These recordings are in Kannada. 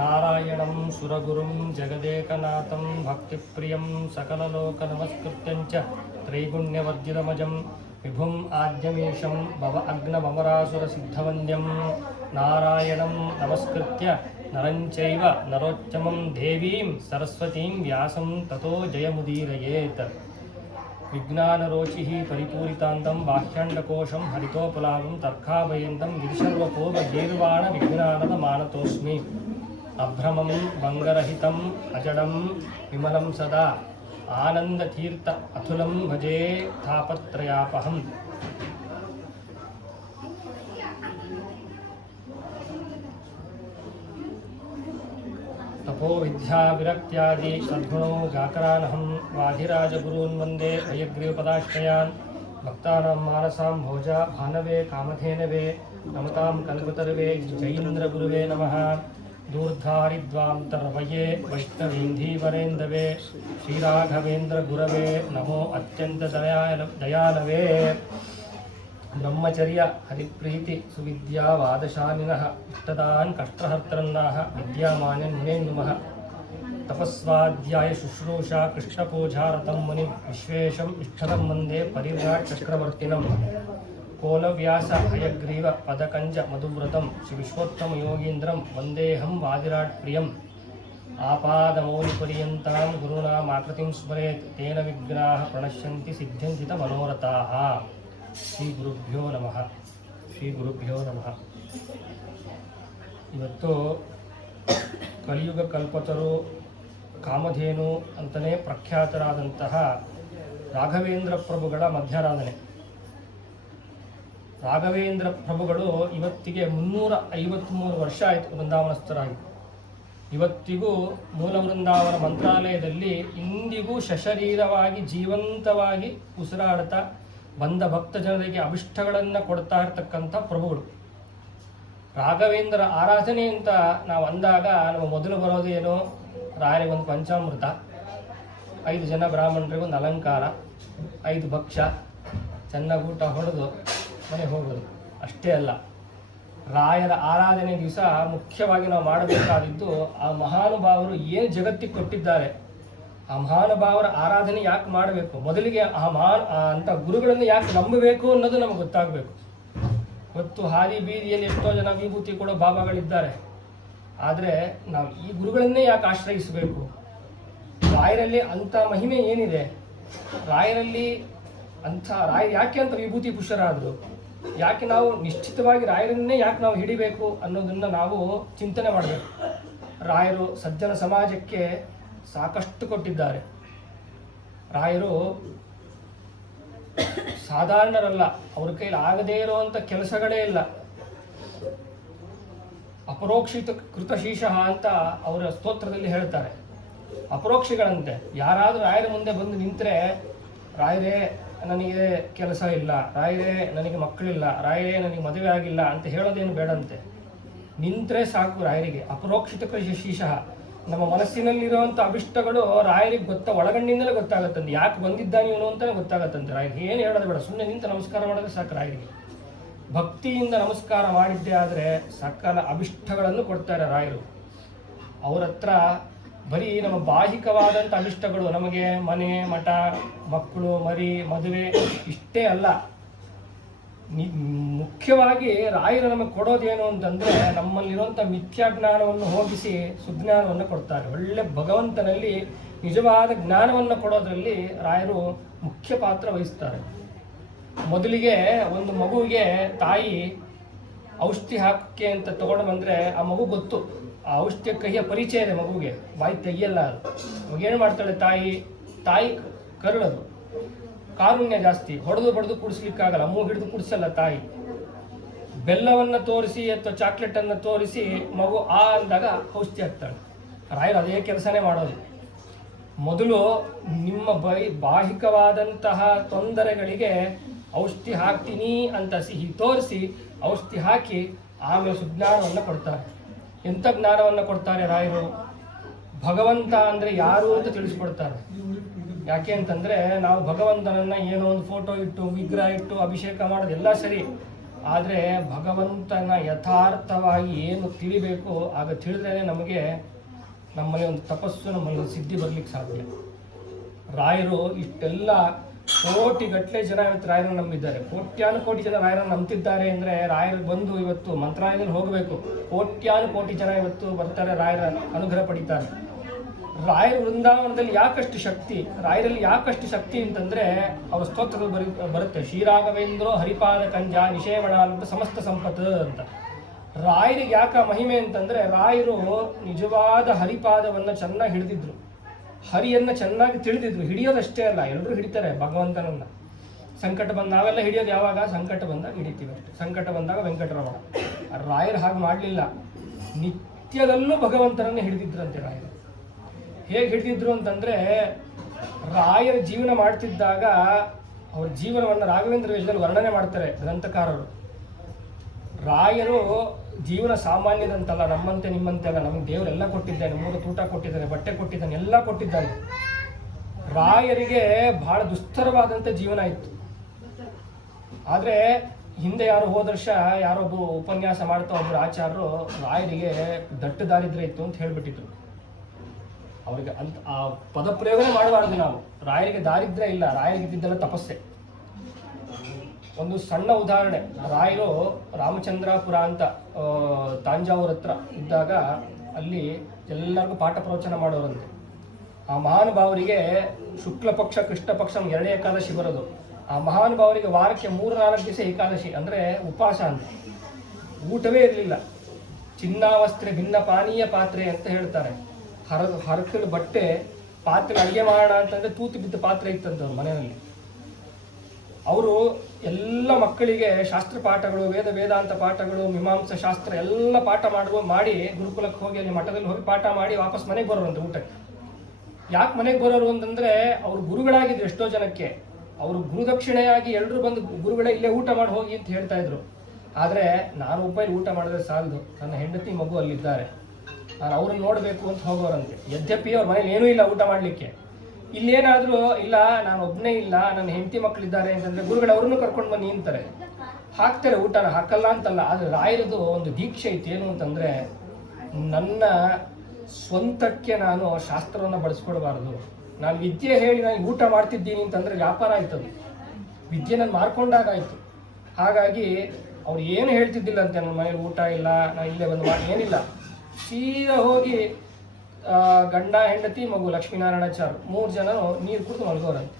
ನಾರಾಯಣಂ ಸುರಗುರುಂ ಜಗದೇಕನಾಥಂ ಭಕ್ತಿಪ್ರಿಯಂ ಸಕಲಲೋಕನಮಸ್ಕೃತ್ಯಂಚ ತ್ರೈಗುಣ್ಯವರ್ಜಿತಮಜಂ ವಿಭುಂ ಆದ್ಯಮೀಶಂ ಭವ ಅಗ್ನಮರಾಸುರಸಿದ್ಧವಂದ್ಯಂ ನಾರಾಯಣಂ ನಮಸ್ಕೃತ್ಯ ನರಂಚೈವ ನರೋತ್ತಮಂ ದೇವೀಂ ಸರಸ್ವತೀಂ ವ್ಯಾಸಂ ತತೋ ಜಯಮುದೀರಯೇತ್. ವಿಜ್ಞಾನರೋಚಿ ಪರಿಪೂರಿತಾಂತಂ ಬಾಹ್ಯಾಂಡಕೋಶಂ ಹರಿತೋಪಲಾಭಂ ತರ್ಕಾಭಯಂತಂ ವಿಧಿಸರ್ವಪೂರ್ವ ಗೀರ್ವಾಣ ವಿಜ್ಞಾನದ ಮಾನತೋಸ್ಮಿ. ಅಭ್ರಮಂ ಭಂಗರಹಿತಂ ಅಜಡಂ ವಿಮಲಂ ಸದಾ ಆನಂದತೀರ್ಥ ಅತುಲಂ ಭಜೇ ತಾಪತ್ರಯಾಪಹಂ. ತಪೋ ವಿದ್ಯಾ ವಿರಕ್ತ್ಯಾದಿ ಸದ್ಗುಣೋ ಗಾಕರಾನಹಂ ವಾಧಿರಾಜಗುರೂನ್ ವಂದೇ ಹಯಗ್ರೀವಪದಾಶ್ರಯಾನ್. ಭಕ್ತಾನಾಂ ಮಾನಸಾಂ ಭೋಜ ಭಾನವೇ ಕಾಮಧೇನವೇ ನಮತಾಂ ಕಲ್ಪತರುವೇ ಜೈಂದ್ರಗುರುವೇ ನಮಃ. ದೂರ್ಧಾರಿದ್ವಾಂತರವಯೇ ವೈಷ್ಣವೀಂಧೀವರೇಂದವೇ ಶ್ರೀರಾಘವೇಂದ್ರ ಗುರವೇ ನಮೋ ಅತ್ಯಂತ ದಯಾನವೇ. ಬ್ರಹ್ಮಚರ್ಯ ಹರಿಪ್ರೀತಿ ಸುವಿದ್ಯಾವಾದಶಾಲಿನಃ ಇಷ್ಟದಾನ್ ಕಷ್ಟಹರ್ತರನ್ನಾಹ ವಿದ್ಯಾಮಾನ್ಯನ್ ಮುನೇನ್ ನಮಃ. ತಪಸ್ವಾಧ್ಯಾಯ ಶುಶ್ರೂಷಾ ಕೃಷ್ಣಪೂಜಾರತಂ ಮುನಿ ವಿಶ್ವೇಶಂ ಇಷ್ಟದಂ ವಂದೇ ಪರಿವ್ರಾಟ್ ಚಕ್ರವರ್ತಿನಂ. ಕೋಲವ್ಯಾಸ ಹಯಗ್ರೀವ ಪದಕಂಜ ಮಧುವ್ರತಂ ಶ್ರೀ ವಿಶ್ವೋತ್ತಮ ಯೋಗೀಂದ್ರಂ ವಂದೇಹಂ ವಾದಿರಾಟ್ ಪ್ರಿಯಂ. ಆಪಾದಮೌಲಿಪರ್ಯಂತಾಂ ಗುರುಣಾಮಾಕೃತಿಂ ಸ್ಮರೇತ್ ತೇನ ವಿಘ್ನಾಃ ಪ್ರಣಶ್ಯಂತಿ ಸಿದ್ಧ್ಯಂತಿ ತ ಮನೋರಥಾಃ. ಶ್ರೀ ಗುರುಭ್ಯೋ ನಮಃ. ಶ್ರೀ ಗುರುಭ್ಯೋ ನಮಃ. ಇವತ್ತು ಕಲಿಯುಗ ಕಲ್ಪತರು ಕಾಮಧೇನು ಅಂತಲೇ ಪ್ರಖ್ಯಾತರಾದಂತಹ ರಾಘವೇಂದ್ರ ಪ್ರಭುಗಳ ಮಧ್ಯಾರಾಧನೆ. ರಾಘವೇಂದ್ರ ಪ್ರಭುಗಳು ಇವತ್ತಿಗೆ 353 ವರ್ಷ ಆಯಿತು ವೃಂದಾವನಸ್ಥರಾಗಿ. ಇವತ್ತಿಗೂ ಮೂಲ ವೃಂದಾವನ ಮಂತ್ರಾಲಯದಲ್ಲಿ ಇಂದಿಗೂ ಸಶರೀರವಾಗಿ ಜೀವಂತವಾಗಿ ಉಸಿರಾಡ್ತಾ ಬಂದ ಭಕ್ತ ಜನರಿಗೆ ಅಭಿಷ್ಟಗಳನ್ನು ಕೊಡ್ತಾ ಇರ್ತಕ್ಕಂಥ ಪ್ರಭುಗಳು. ರಾಘವೇಂದ್ರ ಆರಾಧನೆ ಅಂತ ನಾವು ಅಂದಾಗ ನಮ್ಮ ಮೊದಲು ಬರೋದೇನು, ರಾಯರಿಗೆ ಒಂದು ಪಂಚಾಮೃತ, 5 ಜನ ಬ್ರಾಹ್ಮಣರಿಗೆ ಒಂದು ಅಲಂಕಾರ, 5 ಭಕ್ಷ, ಚೆನ್ನಾಗಿ ಊಟ ಹೊಡೆದು ಮನೆ ಹೋಗೋದು ಅಷ್ಟೇ ಅಲ್ಲ. ರಾಯರ ಆರಾಧನೆ ದಿವಸ ಮುಖ್ಯವಾಗಿ ನಾವು ಮಾಡಬೇಕಾದಿದ್ದು ಆ ಮಹಾನುಭಾವರು ಏನು ಜಗತ್ತಿಗೆ ಕೊಟ್ಟಿದ್ದಾರೆ, ಆ ಮಹಾನುಭಾವರ ಆರಾಧನೆ ಯಾಕೆ ಮಾಡಬೇಕು, ಮೊದಲಿಗೆ ಆ ಅಂಥ ಗುರುಗಳನ್ನು ಯಾಕೆ ನಂಬಬೇಕು ಅನ್ನೋದು ನಮಗೆ ಗೊತ್ತಾಗಬೇಕು. ಇವತ್ತು ಹಾದಿ ಬೀದಿಯಲ್ಲಿ ಎಷ್ಟೋ ಜನ ವಿಭೂತಿ ಕೊಡೋ ಬಾಬಾಗಳಿದ್ದಾರೆ, ಆದರೆ ನಾವು ಈ ಗುರುಗಳನ್ನೇ ಯಾಕೆ ಆಶ್ರಯಿಸಬೇಕು? ರಾಯರಲ್ಲಿ ಅಂಥ ಮಹಿಮೆ ಏನಿದೆ? ರಾಯರಲ್ಲಿ ರಾಯರು ಯಾಕೆ ಅಂತ ವಿಭೂತಿ ಪುರುಷರಾದರು? ಯಾಕೆ ನಾವು ನಿಶ್ಚಿತವಾಗಿ ರಾಯರನ್ನೇ ಯಾಕೆ ನಾವು ಹಿಡಿಬೇಕು ಅನ್ನೋದನ್ನು ನಾವು ಚಿಂತನೆ ಮಾಡಬೇಕು. ರಾಯರು ಸಜ್ಜನ ಸಮಾಜಕ್ಕೆ ಸಾಕಷ್ಟು ಕೊಟ್ಟಿದ್ದಾರೆ. ರಾಯರು ಸಾಧಾರಣರಲ್ಲ, ಅವ್ರ ಕೈಲಿ ಆಗದೇ ಇರುವಂಥ ಕೆಲಸಗಳೇ ಇಲ್ಲ. ಅಪರೋಕ್ಷಿತ ಕೃತಶೀಶಃ ಅಂತ ಅವರ ಸ್ತೋತ್ರದಲ್ಲಿ ಹೇಳ್ತಾರೆ. ಅಪರೋಕ್ಷಿಗಳಂತೆ ಯಾರಾದರೂ ರಾಯರ ಮುಂದೆ ಬಂದು ನಿಂತರೆ, ರಾಯರೇ ನನಗೆ ಕೆಲಸ ಇಲ್ಲ, ರಾಯರೇ ನನಗೆ ಮಕ್ಕಳಿಲ್ಲ, ರಾಯರೇ ನನಗೆ ಮದುವೆ ಆಗಿಲ್ಲ ಅಂತ ಹೇಳೋದೇನು ಬೇಡಂತೆ. ನಿಂತರೆ ಸಾಕು ರಾಯರಿಗೆ. ಅಪರೋಕ್ಷಿತ ಕೃತಶೀಶಃ, ನಮ್ಮ ಮನಸ್ಸಿನಲ್ಲಿರುವಂಥ ಅಭಿಷ್ಟಗಳು ರಾಯರಿಗೆ ಒಳಗಣ್ಣಿಂದಲೇ ಗೊತ್ತಾಗತ್ತಂತೆ. ಯಾಕೆ ಬಂದಿದ್ದಾನೆ ಇವನು ಅಂತಲೇ ಗೊತ್ತಾಗತ್ತಂತೆ. ರಾಯರಿಗೆ ಏನು ಹೇಳೋದು ಬೇಡ, ಸುಮ್ಮನೆ ನಿಂತು ನಮಸ್ಕಾರ ಮಾಡಿದ್ರೆ ಸಾಕು. ರಾಯರಿಗೆ ಭಕ್ತಿಯಿಂದ ನಮಸ್ಕಾರ ಮಾಡಿದ್ದೇ ಆದರೆ ಸಕಲ ಅಭಿಷ್ಟಗಳನ್ನು ಕೊಡ್ತಾರೆ ರಾಯರು. ಅವ್ರ ಹತ್ರ ಬರೀ ನಮ್ಮ ಬಾಹಿಕವಾದಂಥ ಅಭಿಷ್ಟಗಳು, ನಮಗೆ ಮನೆ ಮಠ ಮಕ್ಕಳು ಮರಿ ಮದುವೆ ಇಷ್ಟೇ ಅಲ್ಲ. ಮುಖ್ಯವಾಗಿ ರಾಯರು ನಮಗೆ ಕೊಡೋದೇನು ಅಂತಂದರೆ ನಮ್ಮಲ್ಲಿರುವಂಥ ಮಿಥ್ಯಾಜ್ಞಾನವನ್ನು ಹೋಗಿಸಿ ಸುಜ್ಞಾನವನ್ನು ಕೊಡ್ತಾರೆ. ಒಳ್ಳೆ ಭಗವಂತನಲ್ಲಿ ನಿಜವಾದ ಜ್ಞಾನವನ್ನು ಕೊಡೋದ್ರಲ್ಲಿ ರಾಯರು ಮುಖ್ಯ ಪಾತ್ರ ವಹಿಸ್ತಾರೆ. ಮೊದಲಿಗೆ ಒಂದು ಮಗುವಿಗೆ ತಾಯಿ ಔಷಧಿ ಹಾಕಕ್ಕೆ ಅಂತ ತಗೊಂಡು ಬಂದರೆ ಆ ಮಗು ಗೊತ್ತು, ಆ ಔಷಧಿಯ ಕಹಿಯ ಪರಿಚಯ ಇದೆ ಮಗುವಿಗೆ, ಬಾಯಿ ತೆಗಿಯಲ್ಲ ಅದು. ಮಗೇನು ಮಾಡ್ತಾಳೆ ತಾಯಿ ಕರುಳದು, ಕಾರುಣ್ಯ ಜಾಸ್ತಿ, ಹೊಡೆದು ಬಡ್ದು ಕುಡಿಸ್ಲಿಕ್ಕಾಗಲ್ಲ, ಮೂಗು ಹಿಡಿದು ಕುಡಿಸಲ್ಲ ತಾಯಿ. ಬೆಲ್ಲವನ್ನು ತೋರಿಸಿ ಅಥವಾ ಚಾಕ್ಲೇಟನ್ನು ತೋರಿಸಿ ಮಗು ಆ ಅಂದಾಗ ಔಷಧಿ ಹಾಕ್ತಾಳೆ. ರಾಯರು ಅದೇ ಕೆಲಸನೇ ಮಾಡೋದು. ಮೊದಲು ನಿಮ್ಮ ಬಾಹಿಕವಾದಂತಹ ತೊಂದರೆಗಳಿಗೆ ಔಷಧಿ ಹಾಕ್ತೀನಿ ಅಂತ ಸಿಹಿ ತೋರಿಸಿ ಔಷಧಿ ಹಾಕಿ ಆಮೇಲೆ ಸುಜ್ಞಾನವನ್ನು ಕೊಡ್ತಾರೆ. ಎಂಥ ಜ್ಞಾನವನ್ನು ಕೊಡ್ತಾರೆ ರಾಯರು? ಭಗವಂತ ಅಂದರೆ ಯಾರು ಅಂತ ತಿಳಿಸ್ಕೊಡ್ತಾರೆ. ಯಾಕೆ ಅಂತಂದರೆ ನಾವು ಭಗವಂತನನ್ನು ಏನೋ ಒಂದು ಫೋಟೋ ಇಟ್ಟು ವಿಗ್ರಹ ಇಟ್ಟು ಅಭಿಷೇಕ ಮಾಡೋದೆಲ್ಲ ಸರಿ, ಆದರೆ ಭಗವಂತನ ಯಥಾರ್ಥವಾಗಿ ಏನು ತಿಳಿಬೇಕು ಆಗ ತಿಳಿದ್ರೆ ನಮಗೆ ನಮ್ಮಲ್ಲಿ ಒಂದು ತಪಸ್ಸು, ನಮ್ಮಲ್ಲಿ ಒಂದು ಸಿದ್ಧಿ ಬರಲಿಕ್ಕೆ ಸಾಧ್ಯ. ರಾಯರು ಇಷ್ಟೆಲ್ಲ ಕೋಟಿಗಟ್ಟಲೆ ಜನ ಇವತ್ತು ರಾಯರನ್ನು ನಂಬಿದ್ದಾರೆ, ಕೋಟ್ಯಾನುಕೋಟಿ ಜನ ರಾಯರನ್ನು ನಂಬ್ತಿದ್ದಾರೆ ಅಂದರೆ ರಾಯರು ಬಂದು ಇವತ್ತು ಮಂತ್ರಾಲಯದಲ್ಲಿ ಹೋಗಬೇಕು, ಕೋಟ್ಯಾನುಕೋಟಿ ಜನ ಇವತ್ತು ಬರ್ತಾರೆ, ರಾಯರ ಅನುಗ್ರಹ ಪಡಿತಾರೆ. ರಾಯರ ವೃಂದಾವನದಲ್ಲಿ ಯಾಕಷ್ಟು ಶಕ್ತಿ, ರಾಯರಲ್ಲಿ ಯಾಕಷ್ಟು ಶಕ್ತಿ ಅಂತಂದರೆ ಅವರ ಸ್ತೋತ್ರಗಳು ಬರುತ್ತೆ. ಶ್ರೀರಾಘವೇಂದ್ರೋ ಹರಿಪಾದ ಕಂಜ ನಿಷೇವಣ ಅಂತ ಸಮಸ್ತ ಸಂಪತ್ತು ಅಂತ. ರಾಯರಿಗೆ ಯಾಕ ಮಹಿಮೆ ಅಂತಂದರೆ ರಾಯರು ನಿಜವಾದ ಹರಿಪಾದವನ್ನು ಚೆನ್ನಾಗಿ ಹಿಡಿದಿದ್ರು, ಹರಿಯನ್ನು ಚೆನ್ನಾಗಿ ತಿಳಿದಿದ್ರು. ಹಿಡಿಯೋದಷ್ಟೇ ಅಲ್ಲ, ಎಲ್ಲರೂ ಹಿಡಿತಾರೆ ಭಗವಂತನನ್ನು. ಸಂಕಟ ಬಂದ ನಾವೆಲ್ಲ ಹಿಡಿಯೋದು ಯಾವಾಗ? ಸಂಕಟ ಬಂದಾಗ ಹಿಡಿತೀವಿ ಅಷ್ಟೇ. ಸಂಕಟ ಬಂದಾಗ ವೆಂಕಟರಮಣ. ರಾಯರು ಹಾಗೆ ಮಾಡಲಿಲ್ಲ, ನಿತ್ಯದಲ್ಲೂ ಭಗವಂತನನ್ನು ಹಿಡಿದಿದ್ರಂತೆ ರಾಯರು. ಹೇಗೆ ಹಿಡಿದಿದ್ರು ಅಂತಂದರೆ ರಾಯರ ಜೀವನ ಮಾಡ್ತಿದ್ದಾಗ ಅವ್ರ ಜೀವನವನ್ನು ರಾಘವೇಂದ್ರ ವೇಷದಲ್ಲಿ ವರ್ಣನೆ ಮಾಡ್ತಾರೆ ಗ್ರಂಥಕಾರರು. ರಾಯರು ಜೀವನ ಸಾಮಾನ್ಯದಂತಲ್ಲ, ನಮ್ಮಂತೆ ನಿಮ್ಮಂತೆ ಅಲ್ಲ. ನಮಗೆ ದೇವರೆಲ್ಲ ಕೊಟ್ಟಿದ್ದಾನೆ, 3 ಊಟ ಕೊಟ್ಟಿದ್ದಾನೆ, ಬಟ್ಟೆ ಕೊಟ್ಟಿದ್ದಾನೆ, ಎಲ್ಲ ಕೊಟ್ಟಿದ್ದಾನೆ. ರಾಯರಿಗೆ ಬಹಳ ದುಸ್ತರವಾದಂಥ ಜೀವನ ಇತ್ತು. ಆದರೆ ಹಿಂದೆ ಯಾರು ಹೋದ ವರ್ಷ ಯಾರೊಬ್ಬ ಉಪನ್ಯಾಸ ಮಾಡ್ತಾ ಒಬ್ಬರು ಆಚಾರ್ಯರು ರಾಯರಿಗೆ ದಟ್ಟ ದಾರಿದ್ರ್ಯ ಇತ್ತು ಅಂತ ಹೇಳಿಬಿಟ್ಟಿದ್ರು. ಅವರಿಗೆ ಅಂತ ಆ ಪದಪ್ರಯೋಗನೇ ಮಾಡಬಾರ್ದು ನಾವು. ರಾಯರಿಗೆ ದಾರಿದ್ರ್ಯ ಇಲ್ಲ, ರಾಯರಿಗೆ ಇದ್ದಿದ್ದೆಲ್ಲ ತಪಸ್ಸೆ. ಒಂದು ಸಣ್ಣ ಉದಾಹರಣೆ, ರಾಯರು ರಾಮಚಂದ್ರಾಪುರ ಅಂತ ತಾಂಜಾವೂರ್ ಹತ್ರ ಇದ್ದಾಗ ಅಲ್ಲಿ ಎಲ್ಲರಿಗೂ ಪಾಠ ಪ್ರವಚನ ಮಾಡೋರಂತೆ. ಆ ಮಹಾನುಭಾವರಿಗೆ ಶುಕ್ಲ ಪಕ್ಷ ಕೃಷ್ಣ ಪಕ್ಷ 2 ಏಕಾದಶಿ ಬರೋದು. ಆ ಮಹಾನುಭಾವರಿಗೆ ವಾರಕ್ಕೆ 3-4 ದಿವಸ ಏಕಾದಶಿ, ಅಂದರೆ ಉಪವಾಸ ಅಂತ. ಊಟವೇ ಇರಲಿಲ್ಲ. ಚಿನ್ನಾವಸ್ತ್ರೆ ಭಿನ್ನ ಪಾನೀಯ ಪಾತ್ರೆ ಅಂತ ಹೇಳ್ತಾರೆ. ಹರಕಲು ಬಟ್ಟೆ, ಪಾತ್ರೆ ಅಡುಗೆ ಮಾಡೋಣ ಅಂತಂದರೆ ತೂತು ಬಿದ್ದ ಪಾತ್ರೆ ಇತ್ತಂತ ಅವ್ರ ಮನೆಯಲ್ಲಿ. ಅವರು ಎಲ್ಲ ಮಕ್ಕಳಿಗೆ ಶಾಸ್ತ್ರ ಪಾಠಗಳು, ವೇದಾಂತ ಪಾಠಗಳು, ಮೀಮಾಂಸಾ ಶಾಸ್ತ್ರ ಎಲ್ಲ ಪಾಠ ಮಾಡಿ ಗುರುಕುಲಕ್ಕೆ ಹೋಗಿ ಅಲ್ಲಿ ಮಠದಲ್ಲಿ ಹೋಗಿ ಪಾಠ ಮಾಡಿ ವಾಪಸ್ ಮನೆಗೆ ಬರೋರಂತೆ ಊಟಕ್ಕೆ. ಯಾಕೆ ಮನೆಗೆ ಬರೋರು ಅಂತಂದರೆ ಅವರು ಗುರುಗಳಾಗಿದ್ರು ಎಷ್ಟೋ ಜನಕ್ಕೆ. ಅವರು ಗುರುದಕ್ಷಿಣೆಯಾಗಿ ಎಲ್ಲರೂ ಬಂದು ಗುರುಗಳೇ ಇಲ್ಲೇ ಊಟ ಮಾಡಿ ಹೋಗಿ ಅಂತ ಹೇಳ್ತಾ ಇದ್ರು. ಆದರೆ ನಾನು ಒಬ್ಬಲ್ಲಿ ಊಟ ಮಾಡಿದ್ರೆ ಸಾಲದು, ನನ್ನ ಹೆಂಡತಿ ಮಗು ಅಲ್ಲಿದ್ದಾರೆ, ನಾನು ಅವ್ರನ್ನ ನೋಡಬೇಕು ಅಂತ ಹೋಗೋರಂತೆ. ಯದ್ಯಪಿ ಅವ್ರ ಮನೇಲಿ ಏನೂ ಇಲ್ಲ ಊಟ ಮಾಡಲಿಕ್ಕೆ. ಇಲ್ಲೇನಾದರೂ ಇಲ್ಲ, ನಾನು ಒಬ್ಬನೇ ಇಲ್ಲ, ನನ್ನ ಹೆಂಡತಿ ಮಕ್ಕಳಿದ್ದಾರೆ ಅಂತಂದರೆ ಗುರುಗಳು ಅವ್ರನ್ನೂ ಕರ್ಕೊಂಡು ಬನ್ನಿ ಅಂತಾರೆ. ಹಾಕ್ತಾರೆ ಊಟನ, ಹಾಕಲ್ಲ ಅಂತಲ್ಲ. ಆದರೆ ರಾಯರದು ಒಂದು ದೀಕ್ಷೆ ಇತ್ತು. ಏನು ಅಂತಂದರೆ, ನನ್ನ ಸ್ವಂತಕ್ಕೆ ನಾನು ಶಾಸ್ತ್ರವನ್ನು ಬಳಸ್ಕೊಡ್ಬಾರ್ದು. ನಾನು ವಿದ್ಯೆ ಹೇಳಿ ನಾನು ಊಟ ಮಾಡ್ತಿದ್ದೀನಿ ಅಂತಂದರೆ ವ್ಯಾಪಾರ ಆಯ್ತದು. ವಿದ್ಯೆ ನಾನು ಮಾರ್ಕೊಂಡಾಗಾಯಿತು. ಹಾಗಾಗಿ ಅವ್ರು ಏನು ಹೇಳ್ತಿದ್ದಿಲ್ಲ ಅಂತೆ, ನನ್ನ ಮನೇಲಿ ಊಟ ಇಲ್ಲ, ನಾನು ಇಲ್ಲೇ ಬಂದು ಮಾಡಿ ಏನಿಲ್ಲ. ಸೀದಾ ಹೋಗಿ ಗಂಡ ಹೆಂಡತಿ ಮಗು ಲಕ್ಷ್ಮೀನಾರಾಯಣಾಚಾರ್ಯ 3 ಜನ ನೀರು ಕುಡಿದು ಮಲಗೋರಂತೆ.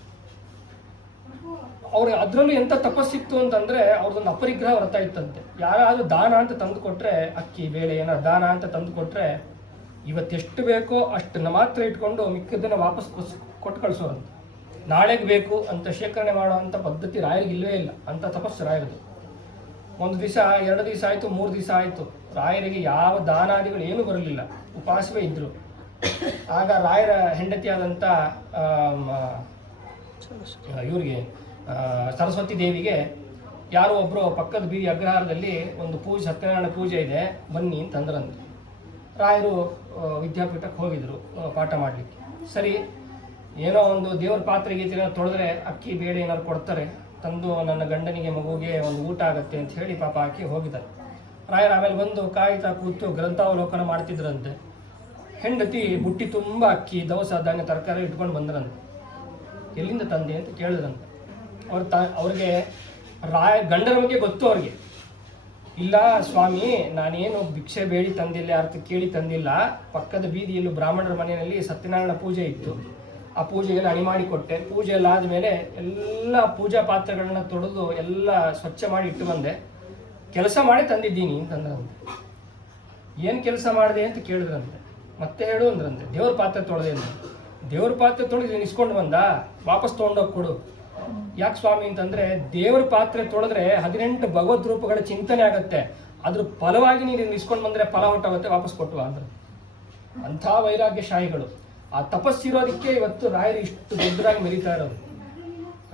ಅವ್ರಿಗೆ ಅದರಲ್ಲೂ ಎಂಥ ತಪಸ್ಸಿತ್ತು ಅಂತಂದರೆ ಅವ್ರದ್ದೊಂದು ಅಪರಿಗ್ರಹ ವ್ರತ ಇತ್ತಂತೆ. ಯಾರಾದರೂ ದಾನ ಅಂತ ತಂದು ಕೊಟ್ಟರೆ, ಅಕ್ಕಿ ಬೇಳೆ ಏನಾದ್ರು ದಾನ ಅಂತ ತಂದು ಕೊಟ್ಟರೆ ಇವತ್ತೆಷ್ಟು ಬೇಕೋ ಅಷ್ಟನ್ನು ಮಾತ್ರ ಇಟ್ಕೊಂಡು ಮಿಕ್ಕಿದ್ದನ್ನು ವಾಪಸ್ ಕೊಟ್ಟು ಕಳಿಸೋರಂತೆ. ನಾಳೆಗೆ ಬೇಕು ಅಂತ ಶೇಖರಣೆ ಮಾಡುವಂಥ ಪದ್ಧತಿ ರಾಯರಿಗೆ ಇಲ್ಲವೇ ಇಲ್ಲ. ಅಂಥ ತಪಸ್ಸು ರಾಯರದು. 1 ದಿವಸ 2 ದಿವಸ ಆಯಿತು, 3 ದಿವಸ ಆಯಿತು, ರಾಯರಿಗೆ ಯಾವ ದಾನಾದಿಗಳು ಏನೂ ಬರಲಿಲ್ಲ, ಉಪವಾಸವೇ ಇದ್ದರು. ಆಗ ರಾಯರ ಹೆಂಡತಿಯಾದಂಥ ಇವರಿಗೆ ಸರಸ್ವತಿ ದೇವಿಗೆ ಯಾರೋ ಒಬ್ಬರು ಪಕ್ಕದ ಬೀದಿ ಅಗ್ರಹಾರದಲ್ಲಿ ಒಂದು ಪೂಜೆ, ಸತ್ಯನಾರಾಯಣ ಪೂಜೆ ಇದೆ, ಬನ್ನಿ ಅಂತಂದ್ರಂತೆ. ರಾಯರು ವಿದ್ಯಾಪೀಠಕ್ಕೆ ಹೋಗಿದ್ರು ಪಾಠ ಮಾಡಲಿಕ್ಕೆ. ಸರಿ, ಏನೋ ಒಂದು ದೇವ್ರ ಪಾತ್ರೆಗೆ ತೊಳೆದ್ರೆ ಅಕ್ಕಿ ಬೇಳೆ ಏನಾದ್ರು ಕೊಡ್ತಾರೆ, ತಂದು ನನ್ನ ಗಂಡನಿಗೆ ಮಗುಗೆ ಒಂದು ಊಟ ಆಗುತ್ತೆ ಅಂತ ಹೇಳಿ ಪಾಪ ಹಾಕಿ ಹೋಗಿದ್ದಾರೆ. ರಾಯರು ಆಮೇಲೆ ಬಂದು ಕಾಯ್ತಾ ಕೂತು ಗ್ರಂಥಾವಲೋಕನ ಮಾಡ್ತಿದ್ರಂತೆ. ಹೆಂಡತಿ ಬುಟ್ಟಿ ತುಂಬ ಅಕ್ಕಿ, ದವಸ, ಧಾನ್ಯ, ತರಕಾರಿ ಇಟ್ಕೊಂಡು ಬಂದ್ರಂತೆ. ಎಲ್ಲಿಂದ ತಂದೆ ಅಂತ ಕೇಳಿದ್ರಂತೆ. ಅವ್ರಿಗೆ ಗಂಡನ ಬಗ್ಗೆ ಗೊತ್ತು ಅವ್ರಿಗೆ. ಇಲ್ಲ ಸ್ವಾಮಿ, ನಾನೇನು ಭಿಕ್ಷೆ ಬೇಡಿ ತಂದಿಲ್ಲ, ಅರ್ಥ ಕೇಳಿ ತಂದಿಲ್ಲ, ಪಕ್ಕದ ಬೀದಿಯಲ್ಲೂ ಬ್ರಾಹ್ಮಣರ ಮನೆಯಲ್ಲಿ ಸತ್ಯನಾರಾಯಣ ಪೂಜೆ ಇತ್ತು, ಆ ಪೂಜೆಗೆಲ್ಲ ಅಣಿ ಮಾಡಿ ಕೊಟ್ಟೆ. ಪೂಜೆ ಎಲ್ಲ ಆದಮೇಲೆ ಎಲ್ಲ ಪೂಜಾ ಪಾತ್ರೆಗಳನ್ನ ತೊಳೆದು ಎಲ್ಲ ಸ್ವಚ್ಛ ಮಾಡಿ ಇಟ್ಟು ಬಂದೆ, ಕೆಲಸ ಮಾಡಿ ತಂದಿದ್ದೀನಿ ಅಂತಂದ್ರಂತೆ. ಏನು ಕೆಲಸ ಮಾಡಿದೆ ಅಂತ ಕೇಳಿದ್ರಂತೆ. ಮತ್ತೆ ಹೇಳು ಅಂದ್ರಂತೆ. ದೇವ್ರ ಪಾತ್ರೆ ತೊಳೆದೆ ಅಂತ. ದೇವ್ರ ಪಾತ್ರೆ ತೊಳೆದು ಇಸ್ಕೊಂಡು ಬಂದ, ವಾಪಸ್ ತೊಗೊಂಡೋಗಿ ಕೊಡು. ಯಾಕೆ ಸ್ವಾಮಿ ಅಂತಂದರೆ, ದೇವ್ರ ಪಾತ್ರೆ ತೊಳೆದ್ರೆ 18 ಭಗವದ್ ರೂಪಗಳ ಚಿಂತನೆ ಆಗುತ್ತೆ, ಅದ್ರ ಫಲವಾಗಿ ನೀನು ಇಸ್ಕೊಂಡು ಬಂದರೆ ಫಲ ಹೊಟ್ಟಾಗುತ್ತೆ, ವಾಪಸ್ ಕೊಟ್ಟುವ ಅಂದ್ರೆ. ಅಂಥ ವೈರಾಗ್ಯಶಾಹಿಗಳು. ಆ ತಪಸ್ಸಿರೋದಕ್ಕೆ ಇವತ್ತು ರಾಯರು ಇಷ್ಟು ದೊಡ್ಡದಾಗಿ ಮೆರೀತಾ ಇರೋದು.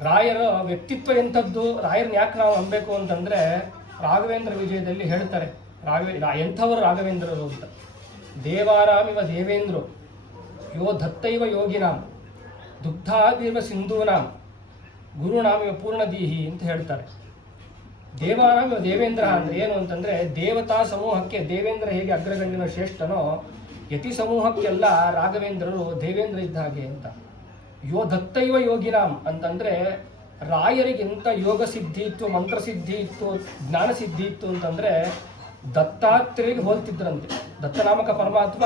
ರಾಯರ ವ್ಯಕ್ತಿತ್ವ ಎಂಥದ್ದು, ರಾಯರನ್ನ ಯಾಕೆ ನಾವು ನಂಬಬೇಕು ಅಂತಂದರೆ, ರಾಘವೇಂದ್ರ ವಿಜಯದಲ್ಲಿ ಹೇಳ್ತಾರೆ ಎಂಥವರು ರಾಘವೇಂದ್ರರು ಅಂತ. ದೇವಾರಾಮಿವ ದೇವೇಂದ್ರು ಯೋ ದತ್ತೈವ ಯೋಗಿನಾಂ ದುಗ್ಧಾದಿವ ಸಿಂಧೂನಾಂ ಗುರುನಾಮಿವ ಪೂರ್ಣದೀಹಿ ಅಂತ ಹೇಳ್ತಾರೆ. ದೇವಾನಾಂ ದೇವೇಂದ್ರ ಅಂದರೆ ಏನು ಅಂತಂದರೆ ದೇವತಾ ಸಮೂಹಕ್ಕೆ ದೇವೇಂದ್ರ ಹೇಗೆ ಅಗ್ರಗಣ್ಯನ ಶ್ರೇಷ್ಠನೋ ಯತಿ ಸಮೂಹಕ್ಕೆಲ್ಲ ರಾಘವೇಂದ್ರರು ದೇವೇಂದ್ರ ಇದ್ದ ಹಾಗೆ ಅಂತ. ದತ್ತೈವ ಯೋಗಿನಾಂ ಅಂತಂದರೆ ರಾಯರಿಗೆ ಎಂಥ ಯೋಗ ಸಿದ್ಧಿ ಇತ್ತು, ಮಂತ್ರಸಿದ್ಧಿ ಇತ್ತು, ಜ್ಞಾನ ಸಿದ್ಧಿ ಇತ್ತು ಅಂತಂದರೆ ದತ್ತಾತ್ರೇಯರಿಗೆ ಹೋಲ್ತಿದ್ರಂತೆ. ದತ್ತನಾಮಕ ಪರಮಾತ್ಮ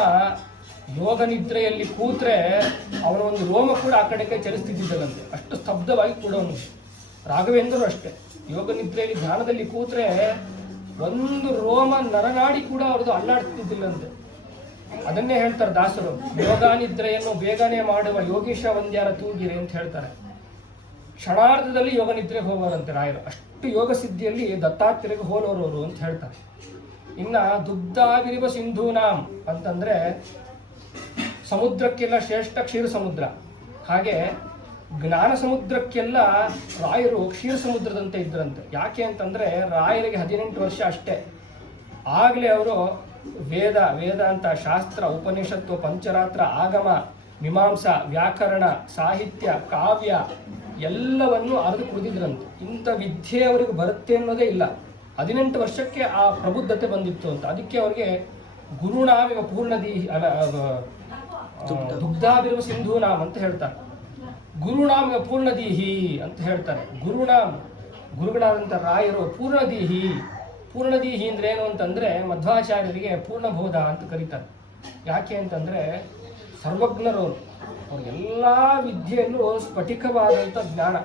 ಯೋಗ ನಿದ್ರೆಯಲ್ಲಿ ಕೂತ್ರೆ ಅವನ ಒಂದು ರೋಮ ಕೂಡ ಆ ಕಡೆಗೆ ಚಲಿಸ್ತಿದ್ದಂತೆ, ಅಷ್ಟು ಸ್ತಬ್ಧವಾಗಿ ಕೂಡವನು. ರಾಘವೇಂದ್ರರು ಅಷ್ಟೇ, ಯೋಗ ನಿದ್ರೆಯಲ್ಲಿ ಧ್ಯಾನದಲ್ಲಿ ಕೂತ್ರೆ ಒಂದು ರೋಮ ನರನಾಡಿ ಕೂಡ ಅವ್ರದ್ದು ಅಲ್ಲಾಡ್ತಿದ್ದಿಲ್ಲಂತೆ. ಅದನ್ನೇ ಹೇಳ್ತಾರೆ ದಾಸರು, ಯೋಗ ನಿದ್ರೆಯನ್ನು ಬೇಗನೆ ಮಾಡುವ ಯೋಗೀಶ ವಂದ್ಯಾರ ತೂಗಿರಿ ಅಂತ ಹೇಳ್ತಾರೆ. ಕ್ಷಣಾರ್ಧದಲ್ಲಿ ಯೋಗ ನಿದ್ರೆಗೆ ಹೋಗೋರಂತೆ ರಾಯರು, ಅಷ್ಟು ಯೋಗ ಸಿದ್ಧಿಯಲ್ಲಿ ದತ್ತಾತ್ರೇಯರಿಗೆ ಹೋಲೋರವರು ಅಂತ ಹೇಳ್ತಾರೆ. ಇನ್ನ ದುಗ್ಧಾವಿರಿವ ಸಿಂಧೂನಾಂ ಅಂತಂದ್ರೆ ಸಮುದ್ರಕ್ಕೆಲ್ಲ ಶ್ರೇಷ್ಠ ಕ್ಷೀರ ಸಮುದ್ರ, ಹಾಗೆ ಜ್ಞಾನ ಸಮುದ್ರಕ್ಕೆಲ್ಲ ರಾಯರು ಕ್ಷೀರ ಸಮುದ್ರದಂತೆ ಇದ್ರಂತೆ. ಯಾಕೆ ಅಂತಂದ್ರೆ ರಾಯರಿಗೆ 18 ವರ್ಷ ಅಷ್ಟೇ, ಆಗಲೇ ಅವರು ವೇದಾಂತ, ಶಾಸ್ತ್ರ, ಉಪನಿಷತ್ತು, ಪಂಚರಾತ್ರ, ಆಗಮ, ಮೀಮಾಂಸಾ, ವ್ಯಾಕರಣ, ಸಾಹಿತ್ಯ, ಕಾವ್ಯ ಎಲ್ಲವನ್ನು ಅರಿದು ಕುಡಿದಿದ್ರಂತೆ. ಇಂಥ ವಿದ್ಯೆ ಅವರಿಗೆ ಬರುತ್ತೆ ಅನ್ನೋದೇ ಇಲ್ಲ. 18 ವರ್ಷಕ್ಕೆ ಆ ಪ್ರಬುದ್ಧತೆ ಬಂದಿತ್ತು ಅಂತ. ಅದಕ್ಕೆ ಅವರಿಗೆ ಗುರುನಾಮಿವ ಪೂರ್ಣದೀಹಿ ದುಗ್ಧಾಭಿರುವ ಸಿಂಧೂನಾಮ್ ಅಂತ ಹೇಳ್ತಾರೆ. ಗುರುನಾಮಿವ ಪೂರ್ಣದೀಹಿ ಅಂತ ಹೇಳ್ತಾರೆ. ಗುರುಗಳಾದಂಥ ರಾಯರು ಪೂರ್ಣದೀಹಿ ಅಂದ್ರೆ ಏನು ಅಂತಂದ್ರೆ ಮಧ್ವಾಚಾರ್ಯರಿಗೆ ಪೂರ್ಣಬೋಧ ಅಂತ ಕರೀತಾರೆ. ಯಾಕೆ ಅಂತಂದ್ರೆ ಸರ್ವಜ್ಞರು ಅವ್ರಿಗೆಲ್ಲ ವಿದ್ಯೆಯಲ್ಲೂ ಸ್ಫಟಿಕವಾದಂಥ ಜ್ಞಾನ.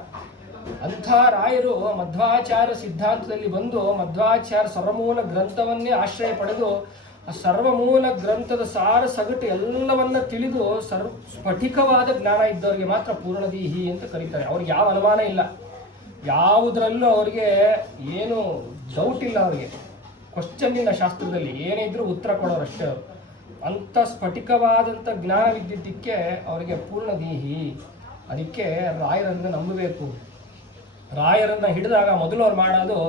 ಅಂಥ ರಾಯರು ಮಧ್ವಾಚಾರ್ಯ ಸಿದ್ಧಾಂತದಲ್ಲಿ ಬಂದು ಮಧ್ವಾಚಾರ್ಯ ಸರ್ವಮೂಲ ಗ್ರಂಥವನ್ನೇ ಆಶ್ರಯ ಪಡೆದು ಆ ಸರ್ವಮೂಲ ಗ್ರಂಥದ ಸಾರ ಸಗಟು ಎಲ್ಲವನ್ನ ತಿಳಿದು ಸ್ಫಟಿಕವಾದ ಜ್ಞಾನ ಇದ್ದವರಿಗೆ ಮಾತ್ರ ಪೂರ್ಣದೀಹಿ ಅಂತ ಕರೀತಾರೆ. ಅವ್ರಿಗೆ ಯಾವ ಅನುಮಾನ ಇಲ್ಲ, ಯಾವುದರಲ್ಲೂ ಅವರಿಗೆ ಏನು ಡೌಟ್ ಇಲ್ಲ, ಅವರಿಗೆ ಕ್ವಶನ್ ಇಲ್ಲ. ಶಾಸ್ತ್ರದಲ್ಲಿ ಏನೇ ಇದ್ರೂ ಉತ್ತರ ಕೊಡೋರಷ್ಟೇ ಅವರು. ಅಂಥ ಸ್ಫಟಿಕವಾದಂಥ ಜ್ಞಾನವಿದ್ದಿದ್ದಕ್ಕೆ ಅವರಿಗೆ ಪೂರ್ಣದೀಹಿ. ಅದಕ್ಕೆ ರಾಯರನ್ನು ನಂಬಬೇಕು. ರಾಯರನ್ನು ಹಿಡಿದಾಗ ಮೊದಲು ಅವ್ರು ಮಾಡೋದು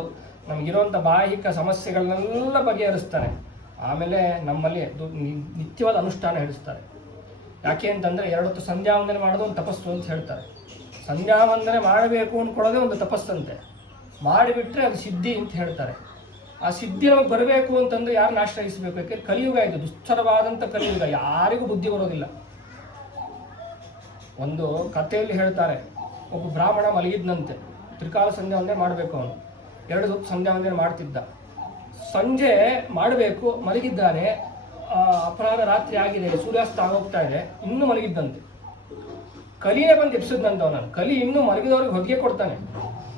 ನಮಗಿರುವಂಥ ಬಾಹಿಕ ಸಮಸ್ಯೆಗಳನ್ನೆಲ್ಲ ಬಗೆಹರಿಸ್ತಾರೆ. ಆಮೇಲೆ ನಮ್ಮಲ್ಲಿ ನಿತ್ಯವಾದ ಅನುಷ್ಠಾನ ಹೇಳಿಸ್ತಾರೆ. ಯಾಕೆ ಅಂತಂದರೆ 2 ಹೊತ್ತು ಸಂಧ್ಯಾ ವಂದನೆ ಮಾಡೋದು ಒಂದು ತಪಸ್ಸು ಅಂತ ಹೇಳ್ತಾರೆ. ಸಂಧ್ಯಾ ವಂದನೆ ಮಾಡಬೇಕು ಅಂದ್ಕೊಳ್ಳೋದೇ ಒಂದು ತಪಸ್ಸಂತೆ. ಮಾಡಿಬಿಟ್ರೆ ಅದು ಸಿದ್ಧಿ ಅಂತ ಹೇಳ್ತಾರೆ. ಆ ಸಿದ್ಧಿ ನಮಗೆ ಬರಬೇಕು ಅಂತಂದರೆ ಯಾರನ್ನ ಆಶ್ರಯಿಸಬೇಕು? ಯಾಕೆ ಕಲಿಯುಗ ಇದು, ದುಸ್ತರವಾದಂಥ ಕಲಿಯುಗ, ಯಾರಿಗೂ ಬುದ್ಧಿ ಬರೋದಿಲ್ಲ. ಒಂದು ಕಥೆಯಲ್ಲಿ ಹೇಳ್ತಾರೆ, ಒಬ್ಬ ಬ್ರಾಹ್ಮಣ ಮಲಗಿದ್ನಂತೆ. ತ್ರಿಕಾಲ ಸಂಧ್ಯಾ ವಂದನೆ ಮಾಡಬೇಕು. ಅವನು 2 ಹೊತ್ತು ಸಂಧ್ಯಾ ವಂದನೆ ಮಾಡ್ತಿದ್ದ. ಸಂಜೆ ಮಾಡಬೇಕು, ಮಲಗಿದ್ದಾನೆ. ಅಪರಾಧ ರಾತ್ರಿ ಆಗಿದೆ, ಸೂರ್ಯಾಸ್ತ ಆಗೋಗ್ತಾ ಇದೆ, ಇನ್ನೂ ಮಲಗಿದ್ದಂತೆ. ಕಲಿನೇ ಬಂದು ಎಬ್ಸಿದ್ನಂತೆ ಅವನನ್ನು. ಕಲಿ ಇನ್ನೂ ಮಲಗಿದವ್ರಿಗೆ ಹೊಗೆ ಕೊಡ್ತಾನೆ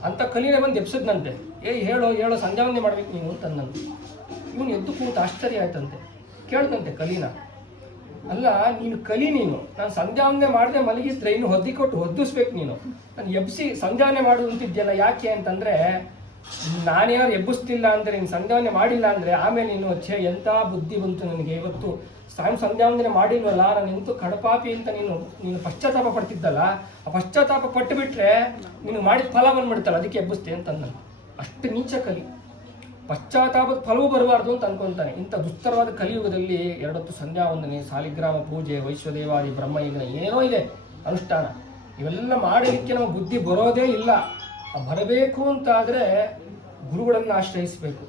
ಅಂತ ಕಲಿನೇ ಬಂದು ಎಬ್ಸಿದ್ನಂತೆ. ಹೇಳೋ ಸಂಧ್ಯಾ ವಂದನೆ ಮಾಡ್ಬೇಕು ನೀನು ಅಂತಂದಂತೆ. ಇವನು ಎದ್ದು ಕೂತ ಆಶ್ಚರ್ಯ ಆಯ್ತಂತೆ. ಕೇಳ್ದಂತೆ ಕಲಿನ, ಅಲ್ಲ ನೀನು ನಾನು ಸಂಧ್ಯಾ ವಂದನೆ ಮಾಡದೆ ಮಲಗಿದ್ರೆ ಇನ್ನು ಹೊದ್ದಿ ಕೊಟ್ಟು ಹೊದ್ದಿಸ್ಬೇಕು, ನೀನು ನಾನು ಎಬ್ಸಿ ಸಂಧ್ಯಾವನೆ ಮಾಡು ಅಂತಿದ್ಯಲ್ಲ. ಯಾಕೆ ಅಂತಂದ್ರೆ ನಾನೇನಾದ್ರು ಎಬ್ಬಿಸ್ತಿಲ್ಲ ಅಂದರೆ, ನೀನು ಸಂಧ್ಯಾವನೆ ಮಾಡಿಲ್ಲ ಅಂದರೆ ಆಮೇಲೆ ನೀನು ಎಂಥ ಬುದ್ಧಿ ಬಂತು ನನಗೆ, ಇವತ್ತು ಸಂಧ್ಯಾವಂದನೆ ಮಾಡಿಲ್ವಲ್ಲ, ನಾನು ಎಂತೂ ಕಡಪಾಪಿ ಅಂತ ನೀನು ಪಶ್ಚಾತ್ತಾಪ ಪಡ್ತಿದ್ದಲ್ಲ, ಆ ಪಶ್ಚಾತ್ತಾಪ ಪಟ್ಟು ಬಿಟ್ರೆ ನೀನು ಮಾಡಿದ ಫಲ ಬಂದ್ಬಿಡ್ತಲ್ಲ, ಅದಕ್ಕೆ ಎಬ್ಬಿಸ್ತೆ ಅಂತ ಅಂದ. ಅಷ್ಟು ನೀಚ ಕಲಿ, ಪಶ್ಚಾತ್ತಾಪದ ಫಲವೂ ಬರಬಾರ್ದು ಅಂತ ಅನ್ಕೊತಾನೆ. ಇಂಥ ದುಸ್ತರವಾದ ಕಲಿಯುಗದಲ್ಲಿ 2 ಹೊತ್ತು ಸಂಧ್ಯಾ ವಂದನೆ, ಸಾಲಿಗ್ರಾಮ ಪೂಜೆ, ವೈಶ್ವದೇವಾದಿ ಬ್ರಹ್ಮಯಜ್ಞ ಏನೋ ಇದೆ ಅನುಷ್ಠಾನ, ಇವೆಲ್ಲ ಮಾಡಲಿಕ್ಕೆ ನಮ್ಮ ಬುದ್ಧಿ ಬರೋದೇ ಇಲ್ಲ. ಬರಬೇಕು ಅಂತಾದರೆ ಗುರುಗಳನ್ನು ಆಶ್ರಯಿಸಬೇಕು.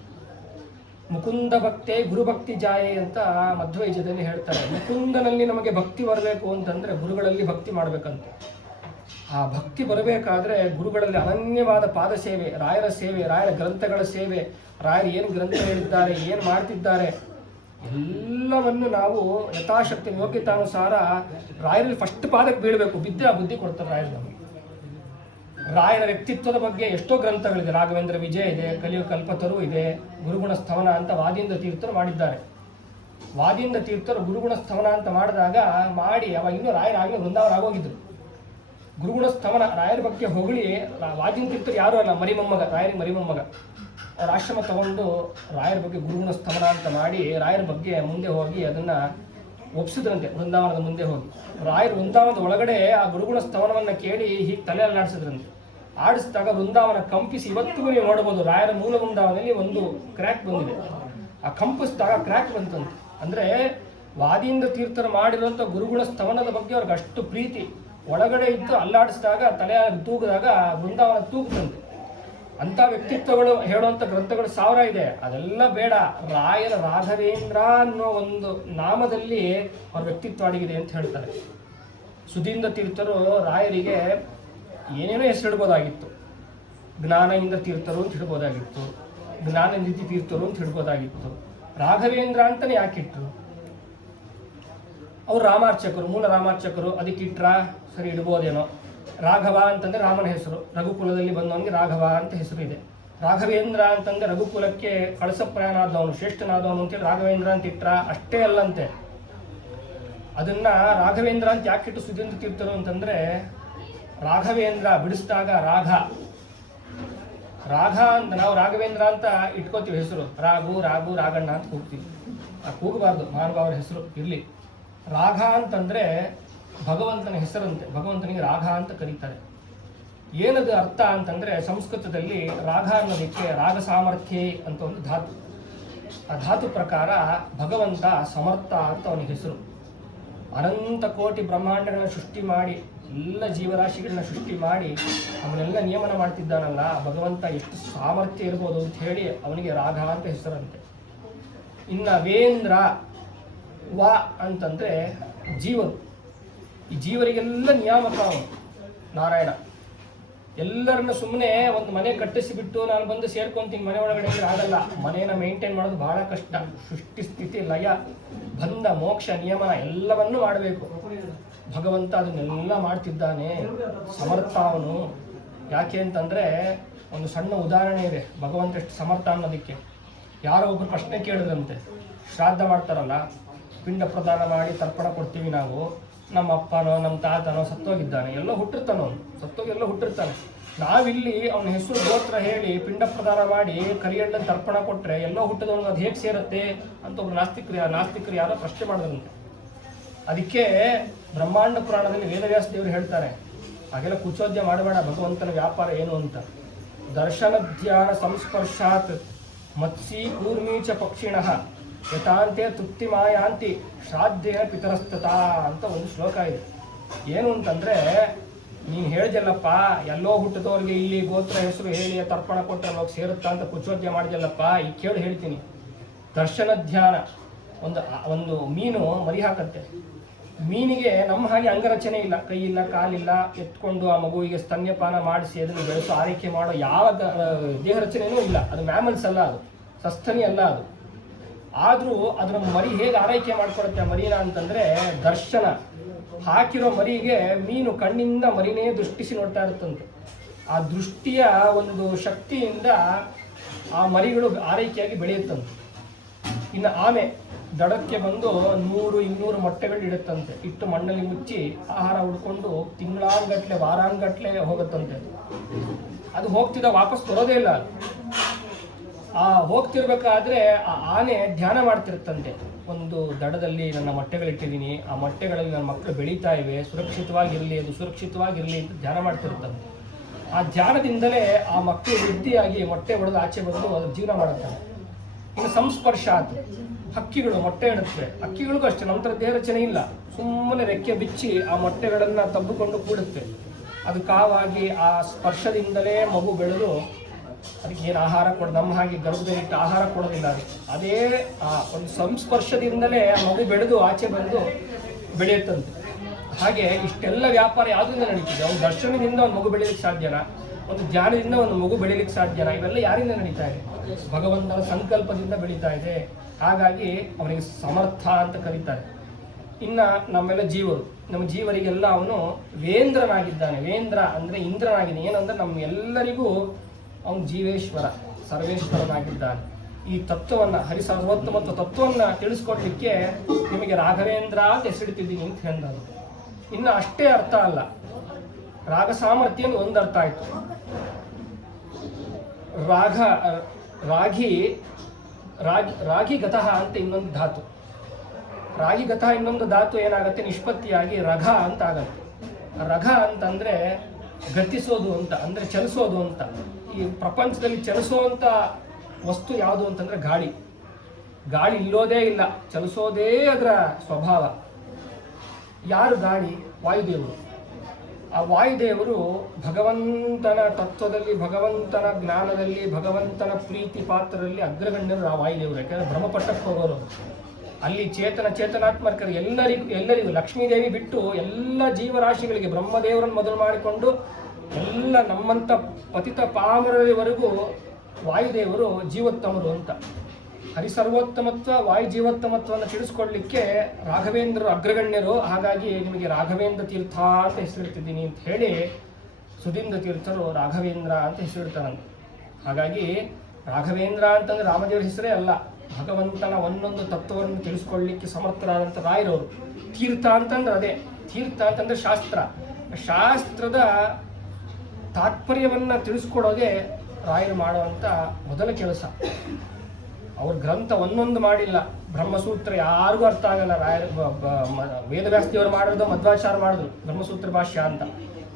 ಮುಕುಂದ ಭಕ್ತೆ ಗುರುಭಕ್ತಿ ಜಾಯೆ ಅಂತ ಮಧ್ವೈಜದಲ್ಲಿ ಹೇಳ್ತಾರೆ. ಮುಕುಂದನಲ್ಲಿ ನಮಗೆ ಭಕ್ತಿ ಬರಬೇಕು ಅಂತಂದರೆ ಗುರುಗಳಲ್ಲಿ ಭಕ್ತಿ ಮಾಡಬೇಕಂತ. ಆ ಭಕ್ತಿ ಬರಬೇಕಾದ್ರೆ ಗುರುಗಳಲ್ಲಿ ಅನನ್ಯವಾದ ಪಾದ ಸೇವೆ, ರಾಯರ ಸೇವೆ, ರಾಯರ ಗ್ರಂಥಗಳ ಸೇವೆ, ರಾಯರು ಏನು ಗ್ರಂಥ ಹೇಳಿದ್ದಾರೆ, ಏನು ಮಾಡ್ತಿದ್ದಾರೆ ಎಲ್ಲವನ್ನು ನಾವು ಯಥಾಶಕ್ತಿ ಯೋಗ್ಯತಾನುಸಾರ ರಾಯರಲ್ಲಿ ಫಸ್ಟ್ ಪಾದಕ್ಕೆ ಬೀಳಬೇಕು. ಬಿದ್ದರೆ ಆ ಬುದ್ಧಿ ಕೊಡ್ತಾರೆ ರಾಯರು ನಮಗೆ. ರಾಯರ ವ್ಯಕ್ತಿತ್ವದ ಬಗ್ಗೆ ಎಷ್ಟೋ ಗ್ರಂಥಗಳಿದೆ. ರಾಘವೇಂದ್ರ ವಿಜಯ ಇದೆ, ಕಲಿಯುಗ ಕಲ್ಪತರು ಇದೆ, ಗುರುಗುಣ ಸ್ತವನ ಅಂತ ವಾದೀಂದ್ರ ತೀರ್ಥರು ಮಾಡಿದ್ದಾರೆ. ವಾದೀಂದ್ರ ತೀರ್ಥರು ಗುರುಗುಣ ಸ್ತವನ ಅಂತ ಮಾಡಿದಾಗ ಅವಾಗ ಇನ್ನೂ ರಾಯರಾಗಲೇ ವೃಂದಾವನ ಆಗೋಗಿದ್ರು. ಗುರುಗುಣ ಸ್ತವನ ರಾಯರ ಬಗ್ಗೆ ಹೊಗಳಿ, ವಾದೀಂದ್ರ ತೀರ್ಥರು ಯಾರು ಅಲ್ಲ, ಮರಿಮೊಮ್ಮಗ, ರಾಯರಿಗೆ ಮರಿಮೊಮ್ಮಗ. ಅವ್ರ ಆಶ್ರಮ ತಗೊಂಡು ರಾಯರ ಬಗ್ಗೆ ಗುರುಗುಣ ಸ್ತವನ ಅಂತ ಮಾಡಿ ರಾಯರ ಬಗ್ಗೆ ಮುಂದೆ ಹೋಗಿ ಅದನ್ನು ಒಪ್ಸಿದ್ರಂತೆ. ವೃಂದಾವನದ ಮುಂದೆ ಹೋಗಿ ರಾಯರು ವೃಂದಾವನದ ಒಳಗಡೆ ಆ ಗುರುಗುಣ ಸ್ತವನವನ್ನು ಕೇಳಿ ಹೀಗೆ ತಲೆ ಅಲ್ಲಾಡಿಸಿದ್ರಂತೆ. ಆಡಿಸಿದಾಗ ವೃಂದಾವನ ಕಂಪಿಸಿ, ಇವತ್ತಿಗೂ ನೀವು ನೋಡಬಹುದು ರಾಯರ ಮೂಲ ವೃಂದಾವನದಲ್ಲಿ ಒಂದು ಕ್ರ್ಯಾಕ್ ಬಂದಿದೆ. ಆ ಕಂಪಿಸಿದಾಗ ಕ್ರ್ಯಾಕ್ ಬಂತಂತೆ. ಅಂದರೆ ವಾದೀಂದ್ರ ತೀರ್ಥರು ಮಾಡಿರುವಂಥ ಗುರುಗುಣ ಸ್ತವನದ ಬಗ್ಗೆ ಅವ್ರಿಗೆ ಅಷ್ಟು ಪ್ರೀತಿ. ಒಳಗಡೆ ಇದ್ದು ಅಲ್ಲಾಡಿಸಿದಾಗ ತಲೆ ತೂಗಿದಾಗ ವೃಂದಾವನ ತೂಗುತ್ತಂತೆ. ಅಂಥ ವ್ಯಕ್ತಿತ್ವಗಳು ಹೇಳುವಂಥ ಗ್ರಂಥಗಳು 1000 ಇದೆ. ಅದೆಲ್ಲ ಬೇಡ. ರಾಯರ ರಾಘವೇಂದ್ರ ಅನ್ನೋ ಒಂದು ನಾಮದಲ್ಲಿ ಅವ್ರ ವ್ಯಕ್ತಿತ್ವ ಅಡಗಿದೆ ಅಂತ ಹೇಳ್ತಾರೆ. ಸುಧೀಂದ್ರ ತೀರ್ಥರು ರಾಯರಿಗೆ ಏನೇನೋ ಹೆಸರಿಡ್ಬೋದಾಗಿತ್ತು. ಜ್ಞಾನೇಂದ್ರ ತೀರ್ಥರು ಅಂತ ಹಿಡ್ಬೋದಾಗಿತ್ತು, ಜ್ಞಾನನಿಧಿ ತೀರ್ಥರು ಅಂತ ಹಿಡ್ಬೋದಾಗಿತ್ತು. ರಾಘವೇಂದ್ರ ಅಂತಲೇ ಯಾಕಿಟ್ರು? ಅವ್ರು ರಾಮಾರ್ಚಕರು, ಮೂಲ ರಾಮಾರ್ಚಕರು, ಅದಕ್ಕಿಟ್ರ ಸರಿ ಇಡ್ಬೋದೇನೋ. ರಾಘವ ಅಂತಂದರೆ ರಾಮನ ಹೆಸರು, ರಘುಕುಲದಲ್ಲಿ ಬಂದವನಿಗೆ ರಾಘವ ಅಂತ ಹೆಸರು ಇದೆ. ರಾಘವೇಂದ್ರ ಅಂತಂದರೆ ರಘುಕುಲಕ್ಕೆ ಕಳಸಪ್ರಾಯನಾದವನು, ಶ್ರೇಷ್ಠನಾದವನು ಅಂತೇಳಿ ರಾಘವೇಂದ್ರ ಅಂತ ಇಟ್ರ. ಅಷ್ಟೇ ಅಲ್ಲಂತೆ, ಅದನ್ನ ರಾಘವೇಂದ್ರ ಅಂತ ಯಾಕಿಟ್ಟು ಸುಧೀಂದ್ರ ತೀರ್ಥರು ಅಂತಂದರೆ, ರಾಘವೇಂದ್ರ ಬಿಡಿಸಿದಾಗ ರಾಘ ಅಂತ ನಾವು ರಾಘವೇಂದ್ರ ಅಂತ ಇಟ್ಕೋತೀವಿ ಹೆಸರು. ರಾಘು ರಾಘಣ್ಣ ಅಂತ ಕೂಗ್ತೀವಿ. ಕೂಗಬಾರ್ದು, ಮಹಾನುಭಾವರ ಹೆಸರು ಇರಲಿ. ರಾಘ ಅಂತಂದರೆ ಭಗವಂತನ ಹೆಸರಂತೆ, ಭಗವಂತನಿಗೆ ರಾಘ ಅಂತ ಕರೀತಾರೆ. ಏನದು ಅರ್ಥ ಅಂತಂದರೆ, ಸಂಸ್ಕೃತದಲ್ಲಿ ರಾಘ ಅನ್ನೋದಕ್ಕೆ ರಾಗ ಸಾಮರ್ಥ್ಯ ಅಂತ ಒಂದು ಧಾತು. ಆ ಧಾತು ಪ್ರಕಾರ ಭಗವಂತ ಸಮರ್ಥ ಅಂತ ಅವನಿಗೆ ಹೆಸರು. ಅನಂತ ಕೋಟಿ ಬ್ರಹ್ಮಾಂಡಗಳನ್ನ ಸೃಷ್ಟಿ ಮಾಡಿ, ಎಲ್ಲ ಜೀವರಾಶಿಗಳನ್ನ ಸೃಷ್ಟಿ ಮಾಡಿ ಅವನ್ನೆಲ್ಲ ನಿಯಮನ ಮಾಡ್ತಿದ್ದಾನಲ್ಲ ಭಗವಂತ, ಎಷ್ಟು ಸಾಮರ್ಥ್ಯ ಇರ್ಬೋದು ಅಂತ ಹೇಳಿ ಅವನಿಗೆ ರಾಘ ಅಂತ ಹೆಸರಂತೆ. ಇನ್ನು ವೇಂದ್ರ ವ ಅಂತಂದರೆ ಜೀವರು. ಈ ಜೀವರಿಗೆಲ್ಲ ನಿಯಾಮಕ ಅವನು ನಾರಾಯಣ. ಎಲ್ಲರನ್ನ ಸುಮ್ಮನೆ ಒಂದು ಮನೆ ಕಟ್ಟಿಸಿಬಿಟ್ಟು ನಾನು ಬಂದು ಸೇರ್ಕೊಂತೀನಿ ಮನೆ ಒಳಗಡೆ ಅಂದರೆ ಆಗಲ್ಲ. ಮನೆಯನ್ನು ಮೇಂಟೈನ್ ಮಾಡೋದು ಬಹಳ ಕಷ್ಟ. ಸೃಷ್ಟಿ ಸ್ಥಿತಿ ಲಯ ಬಂಧ ಮೋಕ್ಷ ನಿಯಮನ ಎಲ್ಲವನ್ನೂ ಮಾಡಬೇಕು. ಭಗವಂತ ಅದನ್ನೆಲ್ಲ ಮಾಡ್ತಿದ್ದಾನೆ, ಸಮರ್ಥ ಅವನು. ಯಾಕೆ ಅಂತಂದರೆ ಒಂದು ಸಣ್ಣ ಉದಾಹರಣೆ ಇದೆ ಭಗವಂತ ಎಷ್ಟು ಸಮರ್ಥ ಅನ್ನೋದಕ್ಕೆ. ಯಾರೋ ಒಬ್ಬರು ಪ್ರಶ್ನೆ ಕೇಳಿದ್ರಂತೆ, ಶ್ರಾದ್ದ ಮಾಡ್ತಾರಲ್ಲ, ಪಿಂಡ ಪ್ರದಾನ ಮಾಡಿ ತರ್ಪಣ ಕೊಡ್ತೀವಿ ನಾವು. ನಮ್ಮ ಅಪ್ಪನೋ ನಮ್ಮ ತಾತನೋ ಸತ್ತೋಗಿದ್ದಾನೆ, ಎಲ್ಲೋ ಹುಟ್ಟಿರ್ತಾನೋ, ಸತ್ತೋಗಿ ಎಲ್ಲೋ ಹುಟ್ಟಿರ್ತಾನೆ. ನಾವಿಲ್ಲಿ ಅವನ ಹೆಸರು ಗೋತ್ರ ಹೇಳಿ ಪಿಂಡ ಪ್ರದಾನ ಮಾಡಿ ಕರಿಯಣ್ಣನ ತರ್ಪಣ ಕೊಟ್ಟರೆ ಎಲ್ಲೋ ಹುಟ್ಟಿದವನಿಗೆ ಅದು ಹೇಗೆ ಸೇರುತ್ತೆ ಅಂತ ಒಬ್ಬರು ನಾಸ್ತಿಕರು ಯಾರೋ ಪ್ರಶ್ನೆ ಮಾಡಿದ್ರಂತೆ. ಅದಕ್ಕೆ ಬ್ರಹ್ಮಾಂಡ ಪುರಾಣದಲ್ಲಿ ವೇದವ್ಯಾಸ ದೇವರು ಹೇಳ್ತಾರೆ, ಹಾಗೆಲ್ಲ ಕುಚೋದ್ಯ ಮಾಡಬೇಡ, ಭಗವಂತನ ವ್ಯಾಪಾರ ಏನು ಅಂತ. ದರ್ಶನ ಧ್ಯಾನ ಸಂಸ್ಪರ್ಶಾತ್ ಮತ್ಸಿ ಕೂರ್ಮೀಚ ಪಕ್ಷಿಣಃ ಯಥಾಂತೆ ತೃಪ್ತಿ ಮಾಯಾಂತಿ ಶ್ರಾದ್ದೇನ ಪಿತರಸ್ತತಾ ಅಂತ ಒಂದು ಶ್ಲೋಕ ಇದೆ. ಏನು ಅಂತಂದರೆ, ನೀನು ಹೇಳಿದೆಲ್ಲಪ್ಪ ಎಲ್ಲೋ ಹುಟ್ಟಿದವ್ರಿಗೆ ಇಲ್ಲಿ ಗೋತ್ರ ಹೆಸರು ಹೇಳಿ ತರ್ಪಣ ಕೊಟ್ಟರೆ ಅವಾಗ ಸೇರುತ್ತಾ ಅಂತ ಕುಚೋದ್ಯ ಮಾಡಿದೆಲ್ಲಪ್ಪ. ಈಗ ಕೇಳಿ ಹೇಳ್ತೀನಿ. ದರ್ಶನ ಧ್ಯಾನ, ಒಂದು ಮೀನು ಮರಿ ಹಾಕತ್ತೆ. ಮೀನಿಗೆ ನಮ್ಮ ಹಾಗೆ ಅಂಗರಚನೆ ಇಲ್ಲ, ಕೈ ಇಲ್ಲ, ಕಾಲಿಲ್ಲ, ಎತ್ಕೊಂಡು ಆ ಮಗುವಿಗೆ ಸ್ತನ್ಯಪಾನ ಮಾಡಿಸಿ ಅದನ್ನು ಬೆಳೆಸೋ ಆರೈಕೆ ಮಾಡೋ ಯಾವ ದೇಹ ರಚನೆಯೂ ಇಲ್ಲ. ಅದು ಮ್ಯಾಮಲ್ಸ್ ಅಲ್ಲ, ಅದು ಸಸ್ತನಿ ಅಲ್ಲ ಅದು. ಆದರೂ ಅದರ ಮರಿ ಹೇಗೆ ಆರೈಕೆ ಮಾಡ್ಕೊಡುತ್ತೆ ಆ ಮರಿನ ಅಂತಂದರೆ, ದರ್ಶನ ಹಾಕಿರೋ ಮರಿಗೆ ಮೀನು ಕಣ್ಣಿಂದ ಮರಿನೇ ದೃಷ್ಟಿಸಿ ನೋಡ್ತಾ ಇರುತ್ತಂತೆ. ಆ ದೃಷ್ಟಿಯ ಒಂದು ಶಕ್ತಿಯಿಂದ ಆ ಮರಿಗಳು ಆರೈಕೆಯಾಗಿ ಬೆಳೆಯುತ್ತಂತೆ. ಇನ್ನು ಆಮೆ ದಡಕ್ಕೆ ಬಂದು 100-200 ಮೊಟ್ಟೆಗಳು ಇಡುತ್ತಂತೆ. ಇಟ್ಟು ಮಣ್ಣಲ್ಲಿ ಮುಚ್ಚಿ ಆಹಾರ ಹುಡ್ಕೊಂಡು ತಿಂಗಳಾನ್ಗಟ್ಲೆ ವಾರಾನ್ಗಟ್ಲೆ ಹೋಗುತ್ತಂತೆ. ಅದು ಹೋಗ್ತಿದ್ದ ವಾಪಸ್ ಬರೋದೇ ಇಲ್ಲ. ಆ ಹೋಗ್ತಿರ್ಬೇಕಾದ್ರೆ ಆ ಆನೆ ಧ್ಯಾನ ಮಾಡ್ತಿರುತ್ತಂತೆ. ಒಂದು ದಡದಲ್ಲಿ ನನ್ನ ಮೊಟ್ಟೆಗಳಿಟ್ಟಿದ್ದೀನಿ, ಆ ಮೊಟ್ಟೆಗಳಲ್ಲಿ ನನ್ನ ಮಕ್ಕಳು ಬೆಳೀತಾ ಇವೆ, ಸುರಕ್ಷಿತವಾಗಿರಲಿ, ಅದು ಸುರಕ್ಷಿತವಾಗಿರಲಿ ಅಂತ ಧ್ಯಾನ ಮಾಡ್ತಿರುತ್ತಂತೆ. ಆ ಧ್ಯಾನದಿಂದಲೇ ಆ ಮಕ್ಕಳು ವೃದ್ಧಿಯಾಗಿ ಮೊಟ್ಟೆ ಹೊಡೆದು ಆಚೆ ಬಂದು ಅದು ಜೀವನ ಮಾಡುತ್ತಾರೆ. ಇನ್ನು ಸಂಸ್ಪರ್ಶ ಆಯ್ತು, ಹಕ್ಕಿಗಳು ಮೊಟ್ಟೆ ಇಡುತ್ತವೆ. ಹಕ್ಕಿಗಳಿಗೂ ಅಷ್ಟೇ ನಮ್ಮ ಥರ ದೇಹ ರಚನೆ ಇಲ್ಲ, ಸುಮ್ಮನೆ ರೆಕ್ಕೆ ಬಿಚ್ಚಿ ಆ ಮೊಟ್ಟೆಗಳನ್ನು ತಬ್ಬಿಕೊಂಡು ಕೂಡುತ್ತೆ. ಅದು ಕಾವಾಗಿ ಆ ಸ್ಪರ್ಶದಿಂದಲೇ ಮಗು ಬೆಳೆದು ಅದಕ್ಕೆ ಏನು ಆಹಾರ ಕೊಡೋದು, ನಮ್ಮ ಹಾಗೆ ಗರ್ಭದಲ್ಲಿಟ್ಟು ಆಹಾರ ಕೊಡೋದಿಲ್ಲ. ಅದೇ ಆ ಒಂದು ಸಂಸ್ಪರ್ಶದಿಂದಲೇ ಆ ಮಗು ಬೆಳೆದು ಆಚೆ ಬಂದು ಬೆಳೆಯುತ್ತಂತೆ. ಹಾಗೆ ಇಷ್ಟೆಲ್ಲ ವ್ಯಾಪಾರ ಯಾವುದರಿಂದ ನಡೀತಿದೆ? ಒಂದು ದರ್ಶನದಿಂದ ಒಂದು ಮಗು ಬೆಳೀಲಿಕ್ಕೆ ಸಾಧ್ಯನಾ? ಒಂದು ಧ್ಯಾನದಿಂದ ಒಂದು ಮಗು ಬೆಳೀಲಿಕ್ಕೆ ಸಾಧ್ಯನಾ? ಇವೆಲ್ಲ ಯಾರಿಂದ ನಡೀತಾ ಇದೆ? ಭಗವಂತನ ಸಂಕಲ್ಪದಿಂದ ಬೆಳೀತಾ ಇದೆ. ಹಾಗಾಗಿ ಅವನಿಗೆ ಸಮರ್ಥ ಅಂತ ಕರೀತಾರೆ. ಇನ್ನು ನಮ್ಮೆಲ್ಲ ಜೀವರು, ನಮ್ಮ ಜೀವರಿಗೆಲ್ಲ ಅವನು ವೇಂದ್ರನಾಗಿದ್ದಾನೆ. ವೇಂದ್ರ ಅಂದರೆ ಇಂದ್ರನಾಗಿದೆ. ಏನಂದ್ರೆ ನಮ್ಮೆಲ್ಲರಿಗೂ ಅವನು ಜೀವೇಶ್ವರ, ಸರ್ವೇಶ್ವರನಾಗಿದ್ದಾನೆ. ಈ ತತ್ವವನ್ನು, ಹರಿಸರ್ವೋತ್ತಮ ತತ್ವವನ್ನು ತಿಳಿಸ್ಕೊಡ್ಲಿಕ್ಕೆ ನಿಮಗೆ ರಾಘವೇಂದ್ರ ಅಂತ ಹೆಸರಿಟ್ಟಿದ್ದೀನಿ ಅಂತ ಹೇಳಿದ್ರು. ಇನ್ನು ಅಷ್ಟೇ ಅರ್ಥ ಅಲ್ಲ, ರಾಗ ಸಾಮರ್ಥ್ಯ ಅಂತ ಒಂದು ಅರ್ಥ ಆಯಿತು. ರಾಗಿ ಗತಃ ಅಂತ ಇನ್ನೊಂದು ಧಾತು. ರಾಗಿ ಗತಃ ಇನ್ನೊಂದು ಧಾತು ಏನಾಗುತ್ತೆ, ನಿಷ್ಪತ್ತಿಯಾಗಿ ರಘ ಅಂತ ಆಗತ್ತೆ. ರಘ ಅಂತಂದರೆ ಗತಿಸೋದು ಅಂತ, ಅಂದರೆ ಚಲಿಸೋದು ಅಂತ. ಈ ಪ್ರಪಂಚದಲ್ಲಿ ಚಲಿಸುವಂಥ ವಸ್ತು ಯಾವುದು ಅಂತಂದರೆ ಗಾಳಿ. ಗಾಳಿ ಇಲ್ಲೋದೇ ಇಲ್ಲ, ಚಲಿಸೋದೇ ಅದರ ಸ್ವಭಾವ. ಯಾರು ಗಾಳಿ? ವಾಯುದೇವರು. ಆ ವಾಯುದೇವರು ಭಗವಂತನ ತತ್ವದಲ್ಲಿ, ಭಗವಂತನ ಜ್ಞಾನದಲ್ಲಿ, ಭಗವಂತನ ಪ್ರೀತಿ ಪಾತ್ರದಲ್ಲಿ ಅಗ್ರಗಣ್ಯರು ಆ ವಾಯುದೇವರು. ಯಾಕೆಂದರೆ ಬ್ರಹ್ಮಪಟ್ಟಕ್ಕೆ ಹೋಗೋರು. ಅಲ್ಲಿ ಚೇತನಾತ್ಮಕರು ಎಲ್ಲರಿಗೂ ಲಕ್ಷ್ಮೀದೇವಿ ಬಿಟ್ಟು ಎಲ್ಲ ಜೀವರಾಶಿಗಳಿಗೆ ಬ್ರಹ್ಮದೇವರನ್ನು ಮೊದಲು ಮಾಡಿಕೊಂಡು ಎಲ್ಲ ನಮ್ಮಂಥ ಪತಿತ ಪಾಮರವರೆಗೂ ವಾಯುದೇವರು ಜೀವೋತ್ತಮರು ಅಂತ. ಹರಿಸರ್ವೋತ್ತಮತ್ವ, ವಾಯು ಜೀವೋತ್ತಮತ್ವವನ್ನು ತಿಳಿಸ್ಕೊಡ್ಲಿಕ್ಕೆ ರಾಘವೇಂದ್ರರು ಅಗ್ರಗಣ್ಯರು. ಹಾಗಾಗಿ ನಿಮಗೆ ರಾಘವೇಂದ್ರ ತೀರ್ಥ ಅಂತ ಹೆಸರಿಡ್ತಿದ್ದೀನಿ ಅಂತ ಹೇಳಿ ಸುಧೀಂದ್ರ ತೀರ್ಥರು ರಾಘವೇಂದ್ರ ಅಂತ ಹೆಸರಿಡ್ತಾರಂತೆ. ಹಾಗಾಗಿ ರಾಘವೇಂದ್ರ ಅಂತಂದ್ರೆ ರಾಮದೇವರ ಹೆಸರೇ ಅಲ್ಲ, ಭಗವಂತನ ಒಂದೊಂದು ತತ್ವವನ್ನು ತಿಳಿಸ್ಕೊಳ್ಳಿಕ್ಕೆ ಸಮರ್ಥರಾದಂಥ ರಾಯರವರು. ತೀರ್ಥ ಅಂತಂದ್ರೆ ಅದೇ, ತೀರ್ಥ ಅಂತಂದ್ರೆ ಶಾಸ್ತ್ರದ ತಾತ್ಪರ್ಯವನ್ನು ತಿಳಿಸ್ಕೊಡೋದೇ ರಾಯರು ಮಾಡುವಂಥ ಮೊದಲ ಕೆಲಸ. ಅವ್ರ ಗ್ರಂಥ ಒಂದೊಂದು ಮಾಡಿಲ್ಲ. ಬ್ರಹ್ಮಸೂತ್ರ ಯಾರಿಗೂ ಅರ್ಥ ಆಗಲ್ಲ. ರಾಯರು ವೇದವ್ಯಾಸದೇವರು ಮಾಡಿರೋದು, ಮಧ್ವಾಚಾರ ಮಾಡಿದ್ರು ಬ್ರಹ್ಮಸೂತ್ರ ಭಾಷ್ಯ ಅಂತ.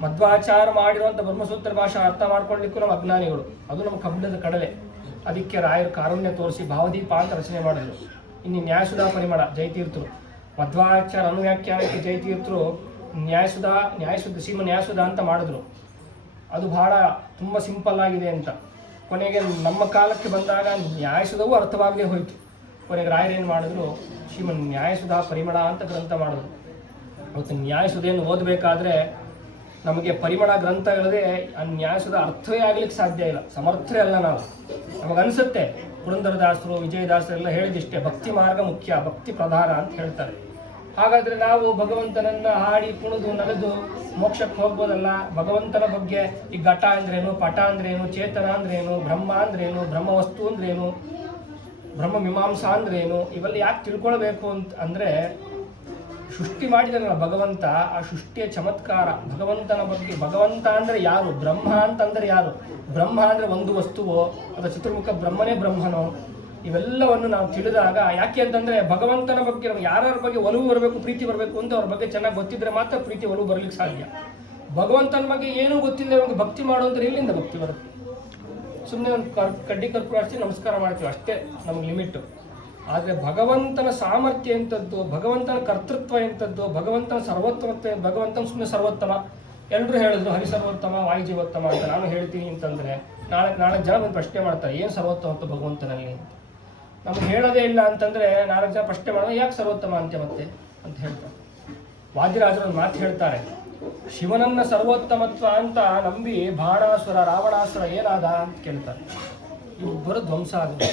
ಮಧ್ವಾಚಾರ ಮಾಡಿರುವಂಥ ಬ್ರಹ್ಮಸೂತ್ರ ಭಾಷೆ ಅರ್ಥ ಮಾಡ್ಕೊಳ್ಳಿಕ್ಕೂ ನಮ್ಮ ಅಜ್ಞಾನಿಗಳು. ಅದು ನಮ್ಮ ಕಬ್ಬಿಣದ ಕಡಲೆ. ಅದಕ್ಕೆ ರಾಯರು ಕಾರುಣ್ಯ ತೋರಿಸಿ ಭಾವದೀಪ ಅಂತ ರಚನೆ ಮಾಡಿದ್ರು. ಇನ್ನು ನ್ಯಾಯಸುಧಾ ಪರಿಮಳ ಜಯತೀರ್ಥರು, ಮಧ್ವಾಚಾರ ಅನುವ್ಯಾಖ್ಯಾನಕ್ಕೆ ಜಯತೀರ್ಥರು ನ್ಯಾಯಸುಧ ಶ್ರೀಮ ನ್ಯಾಯಸುಧಾ ಅಂತ ಮಾಡಿದ್ರು. ಅದು ಬಹಳ ತುಂಬ ಸಿಂಪಲ್ ಆಗಿದೆ ಅಂತ. ಕೊನೆಗೆ ನಮ್ಮ ಕಾಲಕ್ಕೆ ಬಂದಾಗ ನ್ಯಾಯಸುಧವೂ ಅರ್ಥವಾಗದೇ ಹೋಯಿತು. ಕೊನೆಗೆ ರಾಯರೇನು ಮಾಡಿದ್ರು, ಶ್ರೀಮನ್ ನ್ಯಾಯಸುಧಾ ಪರಿಮಳ ಅಂತ ಗ್ರಂಥ ಮಾಡಿದ್ರು. ಅವತ್ತು ನ್ಯಾಯಸುಧೆಯನ್ನು ಓದಬೇಕಾದ್ರೆ ನಮಗೆ ಪರಿಮಳ ಗ್ರಂಥ ಇಲ್ಲದೆ ಆ ನ್ಯಾಯಸುಧ ಅರ್ಥವೇ ಆಗ್ಲಿಕ್ಕೆ ಸಾಧ್ಯ ಇಲ್ಲ. ಸಮರ್ಥರೇ ಅಲ್ಲ ನಾವು. ನಮಗನ್ಸುತ್ತೆ ಪುರಂದರದಾಸರು, ವಿಜಯದಾಸರೆಲ್ಲ ಹೇಳಿದಿಷ್ಟೇ, ಭಕ್ತಿ ಮಾರ್ಗ ಮುಖ್ಯ, ಭಕ್ತಿ ಪ್ರಧಾನ ಅಂತ ಹೇಳ್ತಾರೆ. ಹಾಗಾದರೆ ನಾವು ಭಗವಂತನನ್ನು ಹಾಡಿ ಕುಣಿದು ನಲಿದು ಮೋಕ್ಷಕ್ಕೆ ಹೋಗ್ಬೋದಲ್ಲ. ಭಗವಂತನ ಬಗ್ಗೆ ಈ ಘಟ ಅಂದ್ರೇನು, ಪಟ ಅಂದ್ರೇನು, ಚೇತನ ಅಂದ್ರೇನು, ಬ್ರಹ್ಮ ಅಂದ್ರೇನು, ಬ್ರಹ್ಮವಸ್ತು ಅಂದ್ರೇನು, ಬ್ರಹ್ಮ ಮೀಮಾಂಸಾ ಅಂದ್ರೇನು, ಇವೆಲ್ಲ ಯಾಕೆ ತಿಳ್ಕೊಳ್ಬೇಕು ಅಂದರೆ ಸೃಷ್ಟಿ ಮಾಡಿದನಲ್ಲ ಭಗವಂತ, ಆ ಸೃಷ್ಟಿಯ ಚಮತ್ಕಾರ ಭಗವಂತನ ಬಗ್ಗೆ. ಭಗವಂತ ಅಂದರೆ ಯಾರು, ಬ್ರಹ್ಮ ಅಂತಂದರೆ ಯಾರು, ಬ್ರಹ್ಮ ಅಂದರೆ ಒಂದು ವಸ್ತುವೋ ಅಥವಾ ಚತುರ್ಮುಖ ಬ್ರಹ್ಮನೇ ಬ್ರಹ್ಮನೋ, ಇವೆಲ್ಲವನ್ನು ನಾವು ತಿಳಿದಾಗ, ಯಾಕೆ ಅಂತಂದರೆ ಭಗವಂತನ ಬಗ್ಗೆ ಯಾರ್ಯಾರ ಬಗ್ಗೆ ಒಲವು ಬರಬೇಕು, ಪ್ರೀತಿ ಬರಬೇಕು ಅಂತ ಅವ್ರ ಬಗ್ಗೆ ಚೆನ್ನಾಗಿ ಗೊತ್ತಿದ್ರೆ ಮಾತ್ರ ಪ್ರೀತಿ ಒಲವು ಬರಲಿಕ್ಕೆ ಸಾಧ್ಯ. ಭಗವಂತನ ಬಗ್ಗೆ ಏನೂ ಗೊತ್ತಿಲ್ಲ ನಮಗೆ ಭಕ್ತಿ ಮಾಡುವಂದ್ರೆ ಎಲ್ಲಿಂದ ಭಕ್ತಿ ಬರುತ್ತೆ? ಸುಮ್ಮನೆ ಒಂದು ಕಡ್ಡಿ ಕರ್ಪೂರ ಹಚ್ಚಿ ನಮಸ್ಕಾರ ಮಾಡ್ತೀವಿ ಅಷ್ಟೇ ನಮಗೆ ಲಿಮಿಟ್ಟು. ಆದರೆ ಭಗವಂತನ ಸಾಮರ್ಥ್ಯ ಎಂಥದ್ದು, ಭಗವಂತನ ಕರ್ತೃತ್ವ ಎಂಥದ್ದು, ಭಗವಂತನ ಸರ್ವೋತ್ತಮತ್ವ, ಭಗವಂತನ ಸುಮ್ಮನೆ ಸರ್ವೋತ್ತಮ. ಎಲ್ಲರೂ ಹೇಳಿದ್ರು ಹರಿಸರ್ವೋತ್ತಮ, ವಾಯುಜೀವೋತ್ತಮ ಅಂತ. ನಾನು ಹೇಳ್ತೀನಿ ಅಂತಂದರೆ ನಾಲ್ಕು ಜನ ಒಂದು ಪ್ರಶ್ನೆ ಮಾಡ್ತಾರೆ, ಏನು ಸರ್ವೋತ್ತಮತ್ವ ಭಗವಂತನಲ್ಲಿ? ನಮ್ಗೆ ಹೇಳೋದೇ ಇಲ್ಲ ಅಂತಂದರೆ 4 ಜನ ಪ್ರಶ್ನೆ ಮಾಡೋದು, ಯಾಕೆ ಸರ್ವೋತ್ತಮ ಅಂತೆ ಮತ್ತೆ ಅಂತ ಹೇಳ್ತಾರೆ. ವಾದಿರಾಜರು ಒಂದು ಮಾತು ಹೇಳ್ತಾರೆ, ಶಿವನನ್ನ ಸರ್ವೋತ್ತಮತ್ವ ಅಂತ ನಂಬಿ ಬಾಣಾಸುರ ರಾವಣಾಸುರ ಏನಾದ ಅಂತ ಕೇಳ್ತಾರೆ. ಇಬ್ಬರು ಧ್ವಂಸ ಆದರು.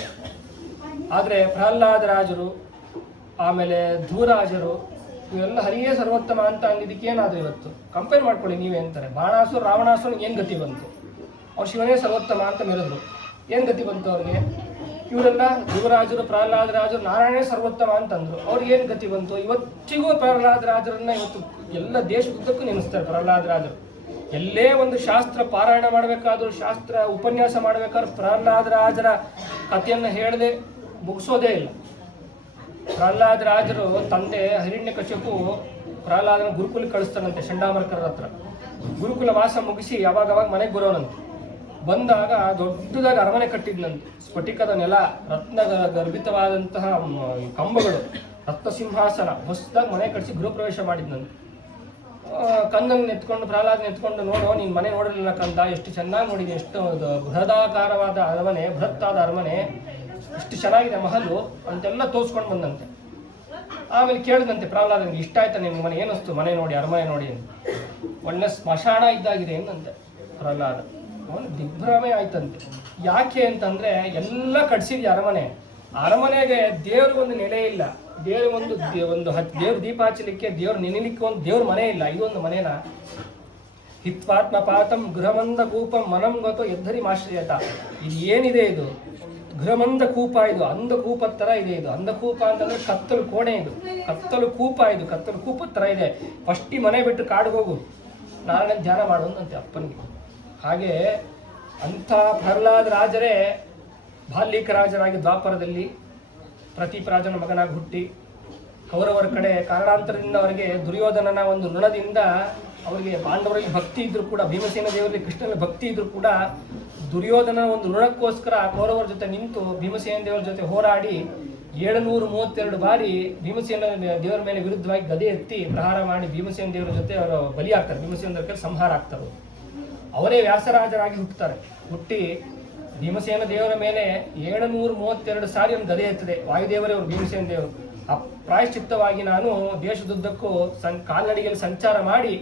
ಆದರೆ ಪ್ರಹ್ಲಾದರಾಜರು ಆಮೇಲೆ ಧೂರಾಜರು ಇವೆಲ್ಲ ಹರಿಯೇ ಸರ್ವೋತ್ತಮ ಅಂತ ಅಂದಿದ್ದಕ್ಕೆ ಏನಾದರೂ ಇವತ್ತು ಕಂಪೇರ್ ಮಾಡ್ಕೊಳ್ಳಿ ನೀವೇ ಅಂತಾರೆ. ಬಾಣಾಸುರ ರಾವಣಾಸುರನಿಗೆ ಏನು ಗತಿ ಬಂತು? ಅವ್ರು ಶಿವನೇ ಸರ್ವೋತ್ತಮ ಅಂತ ಮೆರೆದ್ರು, ಏನು ಗತಿ ಬಂತು ಅವ್ರಿಗೆ? ಇವರೆಲ್ಲ ಧೂರಾಜರು, ಪ್ರಹ್ಲಾದರಾಜರು ನಾರಾಯಣೇ ಸರ್ವೋತ್ತಮ ಅಂತಂದ್ರು, ಅವ್ರಿಗೆ ಏನು ಗತಿ ಬಂತು? ಇವತ್ತಿಗೂ ಪ್ರಹ್ಲಾದರಾಜರನ್ನ ಇವತ್ತು ಎಲ್ಲ ದೇಶದುದ್ದಕ್ಕೂ ನೆನೆಸ್ತಾರೆ. ಪ್ರಹ್ಲಾದರಾಜರು ಎಲ್ಲೇ ಒಂದು ಶಾಸ್ತ್ರ ಪಾರಾಯಣ ಮಾಡಬೇಕಾದ್ರೂ, ಶಾಸ್ತ್ರ ಉಪನ್ಯಾಸ ಮಾಡಬೇಕಾದ್ರೂ ಪ್ರಹ್ಲಾದರಾಜರ ಕಥೆಯನ್ನು ಹೇಳದೆ ಮುಗಿಸೋದೇ ಇಲ್ಲ. ಪ್ರಹ್ಲಾದರಾಜರು ತಂದೆ ಹಿರಣ್ಯಕಶಿಪು ಪ್ರಹ್ಲಾದನ ಗುರುಕುಲಕ್ಕೆ ಕಳಿಸ್ತಾನಂತೆ, ಚಂಡಾಮರ್ಕರ ಹತ್ರ. ಗುರುಕುಲ ವಾಸ ಮುಗಿಸಿ ಅವಾಗ ಮನೆಗೆ ಬರೋನಂತೆ. ಬಂದಾಗ ದೊಡ್ಡದಾಗಿ ಅರಮನೆ ಕಟ್ಟಿದ್ನಂತೆ. ಸ್ಫಟಿಕದ ನೆಲ, ರತ್ನ ಗರ್ಭಿತವಾದಂತಹ ಕಂಬಗಳು, ರತ್ನ ಸಿಂಹಾಸನ, ಹೊಸದಾಗಿ ಮನೆ ಕಟ್ಟಿಸಿ ಗೃಹ ಪ್ರವೇಶ ಮಾಡಿದ್ನಂತೆ. ಕಂದನ್ನು ಎತ್ಕೊಂಡು, ಪ್ರಹ್ಲಾದನ ಎತ್ಕೊಂಡು, ನೋಡೋ ನೀನು ಮನೆ ನೋಡಿರಲಿಲ್ಲ ಕಂದ, ಎಷ್ಟು ಚೆನ್ನಾಗಿ ನೋಡಿದೆ, ಎಷ್ಟು ಬೃಹದಾಕಾರವಾದ ಅರಮನೆ, ಬೃಹತ್ತಾದ ಅರಮನೆ, ಎಷ್ಟು ಚೆನ್ನಾಗಿದೆ ಮಹಲು ಅಂತೆಲ್ಲ ತೋರಿಸ್ಕೊಂಡು ಬಂದಂತೆ. ಆಮೇಲೆ ಕೇಳಿದಂತೆ ಪ್ರಹ್ಲಾದನಿಗೆ, ಇಷ್ಟ ಆಯ್ತಾ ನಿಮ್ಗೆ ಮನೆ, ಏನಿಸ್ತು ಮನೆ ನೋಡಿ, ಅರಮನೆ ನೋಡಿ ಅಂತ? ಒಳ್ಳೆ ಸ್ಮಶಾನ ಇದ್ದಾಗಿದೆ ಏನಂತೆ ಪ್ರಹ್ಲಾದ. ಅವನು ದಿಗ್ಭ್ರಮೆ ಆಯ್ತಂತೆ. ಯಾಕೆ ಅಂತಂದ್ರೆ ಎಲ್ಲ ಕಟ್ಸಿದ್ಯ ಅರಮನೆಗೆ ದೇವ್ರಿಗೊಂದು ನೆಲೆ ಇಲ್ಲ, ದೇವ್ರ ದೇವ್ರ ದೀಪ ಹಚ್ಚಲಿಕ್ಕೆ, ದೇವ್ರ ನೆನೆಲಿಕ್ಕೆ ಒಂದು ದೇವ್ರ ಮನೆ ಇಲ್ಲ. ಇದೊಂದು ಮನೇನ? ಹಿತ್ವಾತ್ಮ ಪಾತಂ ಗೃಹಮಂದ ಕೂಪಂ ಮನಂ ಗೊತ್ತೋ ಎದ್ದರಿ ಮಾಶ್ರಯತ. ಇದು ಏನಿದೆ? ಇದು ಗೃಹಮಂದ ಕೂಪ, ಇದು ಅಂಧಕೂಪ ತರ ಇದೆ. ಇದು ಅಂಧಕೂಪ ಅಂತಂದ್ರೆ ಕತ್ತಲು ಕೋಣೆ, ಇದು ಕತ್ತಲು ಕೂಪ, ಇದು ಕತ್ತಲು ಕೂಪ ತರ ಇದೆ. ಫಸ್ಟ್ ಮನೆ ಬಿಟ್ಟು ಕಾಡಿಗೆ ಹೋಗು, ನಾರಾಯಣ ಧ್ಯಾನ ಮಾಡುವಂತೆ ಅಪ್ಪನಿಗೆ. ಹಾಗೆ ಅಂಥ ಪ್ರಹ್ಲಾದರಾಜರೇ ಬಾಲ್ಯಕರಾಜರಾಗಿ ದ್ವಾಪರದಲ್ಲಿ ಪ್ರತೀಪರಾಜನ ಮಗನಾಗಿ ಹುಟ್ಟಿ, ಕೌರವರ ಕಡೆ ಕಾರಣಾಂತರದಿಂದ ಅವರಿಗೆ ದುರ್ಯೋಧನನ ಒಂದು ಋಣದಿಂದ ಅವರಿಗೆ ಪಾಂಡವರಲ್ಲಿ ಭಕ್ತಿ ಇದ್ರೂ ಕೂಡ, ಭೀಮಸೇನ ದೇವರಲ್ಲಿ ಕೃಷ್ಣನ ಭಕ್ತಿ ಇದ್ರೂ ಕೂಡ, ದುರ್ಯೋಧನ ಒಂದು ಋಣಕ್ಕೋಸ್ಕರ ಕೌರವರ ಜೊತೆ ನಿಂತು ಭೀಮಸೇನ ದೇವರ ಜೊತೆ ಹೋರಾಡಿ 732 ಬಾರಿ ಭೀಮಸೇನ ದೇವರ ಮೇಲೆ ವಿರುದ್ಧವಾಗಿ ಗದೆ ಎತ್ತಿ ಪ್ರಹಾರ ಮಾಡಿ ಭೀಮಸೇನ ದೇವರ ಜೊತೆ ಅವರು ಬಲಿ ಆಗ್ತಾರೆ. ಭೀಮಸೇನ ದೇವರ ಕೈಲಿ ಸಂಹಾರ ಆಗ್ತಾರೆ. ಅವರೇ ವ್ಯಾಸರಾಜರಾಗಿ ಹುಟ್ಟುತ್ತಾರೆ. ಹುಟ್ಟಿ ಭೀಮಸೇನ ದೇವರ ಮೇಲೆ 732 ಸಾರಿ ಒಂದು ಗದೆ ಎತ್ತದೆ. ವಾಯುದೇವರೇ ಅವರು ಭೀಮಸೇನ ದೇವರು ಪ್ರಾಯಶ್ಚಿತ್ತವಾಗಿ ನಾನು ದೇಶದುದ್ದಕ್ಕೂ ಕಾಲ್ನಡಿಗೆಯಲ್ಲಿ ಸಂಚಾರ ಮಾಡಿ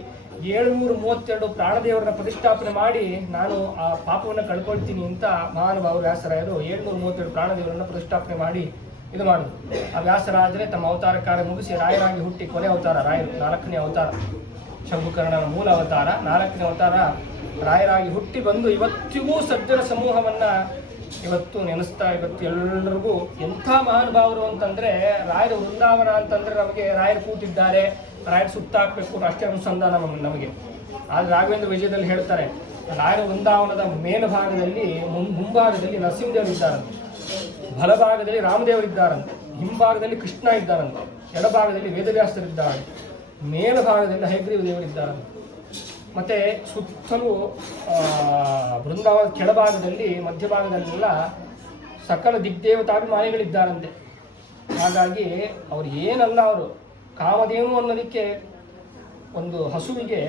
732 ಪ್ರಾಣದೇವರನ್ನ ಪ್ರತಿಷ್ಠಾಪನೆ ಮಾಡಿ ನಾನು ಆ ಪಾಪವನ್ನು ಕಳ್ಕೊಳ್ತೀನಿ ಅಂತ ಮಹಾನುಭಾವರು ವ್ಯಾಸರಾಯರು 732 ಪ್ರಾಣದೇವರನ್ನ ಪ್ರತಿಷ್ಠಾಪನೆ ಮಾಡಿ ಇದು ಮಾಡುದು. ಆ ವ್ಯಾಸರಾಜರೇ ತಮ್ಮ ಅವತಾರ ಕಾರ್ಯ ಮುಗಿಸಿ ರಾಯರಾಗಿ ಹುಟ್ಟಿ ಕೊನೆ ಅವತಾರ ರಾಯರು, 4ನೇ ಅವತಾರ ಶಂಭುಕರ್ಣನ ಮೂಲ ಅವತಾರ, 4ನೇ ಅವತಾರ ರಾಯರಾಗಿ ಹುಟ್ಟಿ ಬಂದು ಇವತ್ತಿಗೂ ಸಜ್ಜನ ಸಮೂಹವನ್ನ ಇವತ್ತು ನೆನೆಸ್ತಾ ಇವತ್ತು ಎಲ್ಲರಿಗೂ ಎಂಥ ಮಹಾನುಭಾವರು ಅಂತಂದ್ರೆ ರಾಯರ ವೃಂದಾವನ ಅಂತಂದ್ರೆ ನಮಗೆ ರಾಯರು ಕೂತಿದ್ದಾರೆ, ರಾಯರು ಸುತ್ತಾಕ್ಬೇಕು ಅಷ್ಟೇ ಅನುಸಂಧಾನ ನಮಗೆ. ಆದ್ರೆ ರಾಘವೇಂದ್ರ ವಿಜಯದಲ್ಲಿ ಹೇಳ್ತಾರೆ ರಾಯರ ವೃಂದಾವನದ ಮೇಲ್ಭಾಗದಲ್ಲಿ ಮುಂಭಾಗದಲ್ಲಿ ನರಸಿಂಹದೇವರು ಇದ್ದಾರಂತೆ, ಬಲಭಾಗದಲ್ಲಿ ರಾಮದೇವರಿದ್ದಾರಂತೆ, ಹಿಂಭಾಗದಲ್ಲಿ ಕೃಷ್ಣ ಇದ್ದಾರಂತೆ, ಎಡಭಾಗದಲ್ಲಿ ವೇದವ್ಯಾಸರಿದ್ದಾರೆ, ಮೇಲ್ಭಾಗದಲ್ಲಿ ಹಯಗ್ರೀವ ದೇವರಿದ್ದಾರಂತೆ. ಮತ್ತೆ ಸುತ್ತಲೂ ಬೃಂದಾವನ ಕೆಳಭಾಗದಲ್ಲಿ ಮಧ್ಯಭಾಗದಲ್ಲೆಲ್ಲ ಸಕಲ ದಿಗ್ದೇವತಾಭಿಮಾನಿಗಳಿದ್ದಾರಂತೆ. ಹಾಗಾಗಿ ಅವ್ರು ಏನಲ್ಲ, ಅವರು ಕಾಮಧೇನು ಅನ್ನೋದಕ್ಕೆ ಒಂದು ಹಸುವಿಗೆ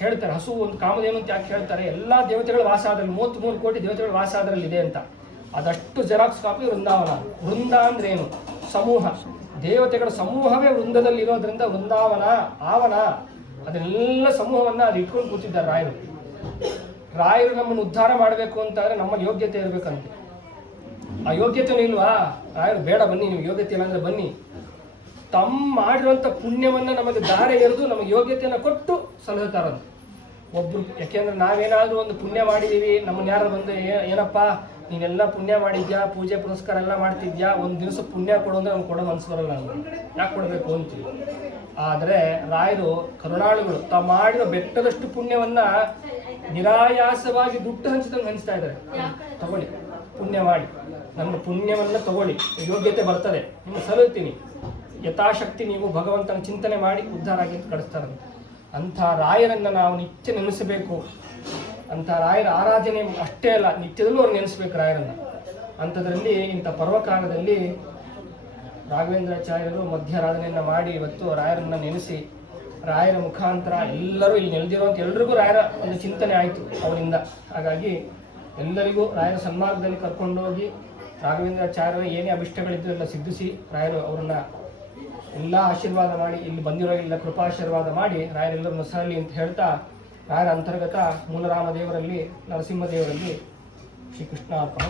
ಹೇಳ್ತಾರೆ, ಹಸು ಒಂದು ಕಾಮಧೇನು ಅಂತ ಯಾಕೆ ಹೇಳ್ತಾರೆ, ಎಲ್ಲ ದೇವತೆಗಳ ವಾಸ ಅದರಲ್ಲಿ 33 ಕೋಟಿ ದೇವತೆಗಳ ವಾಸ ಅದರಲ್ಲಿ ಇದೆ ಅಂತ. ಅದಷ್ಟು ಜೆರಾಕ್ಸ್ ಕಾಪಿ ವೃಂದಾವನ. ವೃಂದ ಅಂದ್ರೆ ಏನು? ಸಮೂಹ, ದೇವತೆಗಳ ಸಮೂಹವೇ ವೃಂದದಲ್ಲಿ ಇರೋದ್ರಿಂದ ವೃಂದಾವನ ಆವನ ಅದನ್ನೆಲ್ಲ ಸಮೂಹವನ್ನ ಅದು ಇಟ್ಕೊಂಡು ಕೂತಿದ್ದಾರೆ ರಾಯರು. ರಾಯರು ನಮ್ಮನ್ನು ಉದ್ಧಾರ ಮಾಡಬೇಕು ಅಂತಂದ್ರೆ ನಮ್ಮ ಯೋಗ್ಯತೆ ಇರಬೇಕಂತೆ. ಆ ಯೋಗ್ಯತೆನೂ ಇಲ್ವಾ? ರಾಯರು ಬೇಡ ಬನ್ನಿ, ನಿಮ್ಗೆ ಯೋಗ್ಯತೆ ಇಲ್ಲ ಅಂದ್ರೆ ಬನ್ನಿ, ತಮ್ಮ ಮಾಡಿರುವಂಥ ಪುಣ್ಯವನ್ನ ನಮಗೆ ದಾರೆ ಎರೆದು ನಮಗೆ ಯೋಗ್ಯತೆಯನ್ನು ಕೊಟ್ಟು ಸಲಹುತ್ತಾರಂತೆ. ಒಬ್ರು ಯಾಕೆಂದ್ರೆ ನಾವೇನಾದ್ರೂ ಒಂದು ಪುಣ್ಯ ಮಾಡಿದೀವಿ, ನಮ್ಮನ್ನ ಯಾರು ಬಂದು ಏನಪ್ಪ ನೀನೆಲ್ಲ ಪುಣ್ಯ ಮಾಡಿದ್ಯಾ, ಪೂಜೆ ಪುನಸ್ಕಾರ ಎಲ್ಲ ಮಾಡ್ತಿದ್ಯಾ, ಒಂದು ದಿವಸ ಪುಣ್ಯ ಕೊಡು ಅಂದ್ರೆ ನಮ್ಗೆ ಕೊಡೋ ಮನಸ್ಸು ಬರಲ್ಲ, ನಮ್ಗೆ ಯಾಕೆ ಕೊಡಬೇಕು ಅಂತೀವಿ. ಆದರೆ ರಾಯರು ಕರುಣಾಳುಗಳು, ತಾವು ಮಾಡಿರೋ ಬೆಟ್ಟದಷ್ಟು ಪುಣ್ಯವನ್ನ ನಿರಾಯಾಸವಾಗಿ ದುಡ್ಡು ಹಂಚಿದಂಗೆ ಹಂಚ್ತಾ ಇದ್ದಾರೆ. ತಗೊಳ್ಳಿ, ಪುಣ್ಯ ಮಾಡಿ, ನನ್ನ ಪುಣ್ಯವನ್ನ ತಗೊಳ್ಳಿ, ಯೋಗ್ಯತೆ ಬರ್ತದೆ, ನಿಮ್ಗೆ ಸಲುತ್ತೀನಿ, ಯಥಾಶಕ್ತಿ ನೀವು ಭಗವಂತನ ಚಿಂತನೆ ಮಾಡಿ ಉದ್ಧಾರ ಆಗಿ ಕಳಿಸ್ತಾರಂತೆ. ಅಂಥ ರಾಯರನ್ನು ನಾವು ನಿತ್ಯ ನೆನೆಸಬೇಕು. ಅಂಥ ರಾಯರ ಆರಾಧನೆ ಅಷ್ಟೇ ಅಲ್ಲ, ನಿತ್ಯದಲ್ಲೂ ಅವ್ರು ನೆನೆಸ್ಬೇಕು ರಾಯರನ್ನು. ಅಂಥದ್ರಲ್ಲಿ ಇಂಥ ಪರ್ವಕಾಲದಲ್ಲಿ ರಾಘವೇಂದ್ರಾಚಾರ್ಯರು ಮಧ್ಯಾರಾಧನೆಯನ್ನು ಮಾಡಿ ಇವತ್ತು ರಾಯರನ್ನು ನೆನೆಸಿ ರಾಯರ ಮುಖಾಂತರ ಎಲ್ಲರೂ ಇಲ್ಲಿ ನೆಲೆದಿರುವಂಥ ಎಲ್ರಿಗೂ ರಾಯರ ಒಂದು ಚಿಂತನೆ ಆಯಿತು ಅವರಿಂದ. ಹಾಗಾಗಿ ಎಲ್ಲರಿಗೂ ರಾಯರ ಸನ್ಮಾರ್ಗದಲ್ಲಿ ಕರ್ಕೊಂಡೋಗಿ ರಾಘವೇಂದ್ರಾಚಾರ್ಯರ ಏನೇ ಅಭಿಷ್ಟಗಳಿದ್ದು ಎಲ್ಲ ಸಿದ್ಧಿಸಿ ರಾಯರು ಅವರನ್ನ ಎಲ್ಲ ಆಶೀರ್ವಾದ ಮಾಡಿ, ಇಲ್ಲಿ ಬಂದಿರೋ ಎಲ್ಲ ಕೃಪಾಶೀರ್ವಾದ ಮಾಡಿ ರಾಯರೆಲ್ಲರನ್ನು ಸರಲಿ ಅಂತ ಹೇಳ್ತಾ, ರಾಯರ ಅಂತರ್ಗತ ಮೂಲರಾಮ ದೇವರಲ್ಲಿ ನರಸಿಂಹ ದೇವರಲ್ಲಿ ಶ್ರೀಕೃಷ್ಣ ಅರ್ಪಣ.